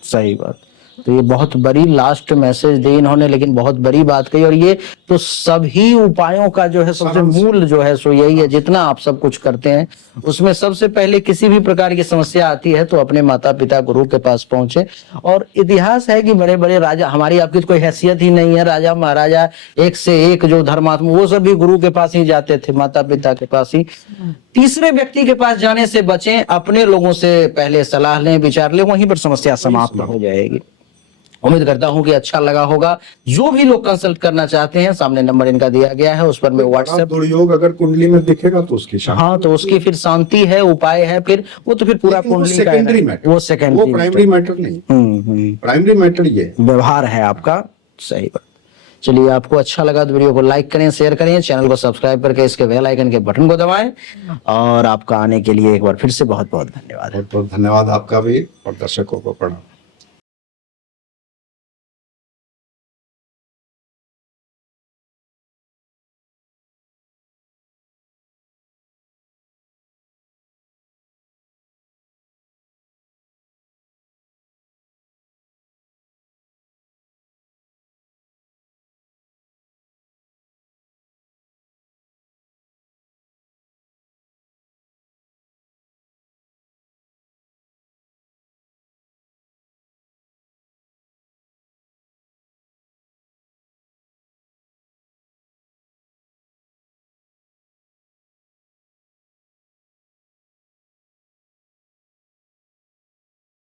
सही बात। तो ये बहुत बड़ी लास्ट मैसेज दी इन्होंने, लेकिन बहुत बड़ी बात कही। और ये तो सभी उपायों का जो है सबसे मूल जो है सो यही है, जितना आप सब कुछ करते हैं उसमें सबसे पहले किसी भी प्रकार की समस्या आती है तो अपने माता पिता गुरु के पास पहुंचे। और इतिहास है कि बड़े बड़े राजा, हमारी आपकी कोई हैसियत ही नहीं है, राजा महाराजा एक से एक जो धर्मात्मा, वो सब भी गुरु के पास ही जाते थे, माता पिता के पास ही। तीसरे व्यक्ति के पास जाने से बचें, अपने लोगों से पहले सलाह लें, विचार लें, वहीं पर समस्या समाप्त हो जाएगी। उम्मीद करता हूं कि अच्छा लगा होगा। जो भी लोग कंसल्ट करना चाहते हैं, सामने नंबर इनका दिया गया है, उस पर में व्हाट्सएप, योग अगर कुंडली में दिखेगा तो उसकी हाँ, तो उसकी फिर शांति है, उपाय है, फिर वो तो फिर पूरा कुंडली का सेकेंडरी मैटर, वो सेकेंडरी, वो प्राइमरी मैटर नहीं। प्राइमरी मैटर ये व्यवहार है आपका। सही बात। चलिए, आपको अच्छा लगा तो वीडियो को लाइक करें, शेयर करें, चैनल को सब्सक्राइब करके इसके बेल आइकन के बटन को दबाएं। और आपका आने के लिए एक बार फिर से बहुत बहुत धन्यवाद। बहुत बहुत धन्यवाद आपका भी, और दर्शकों को प्रणाम।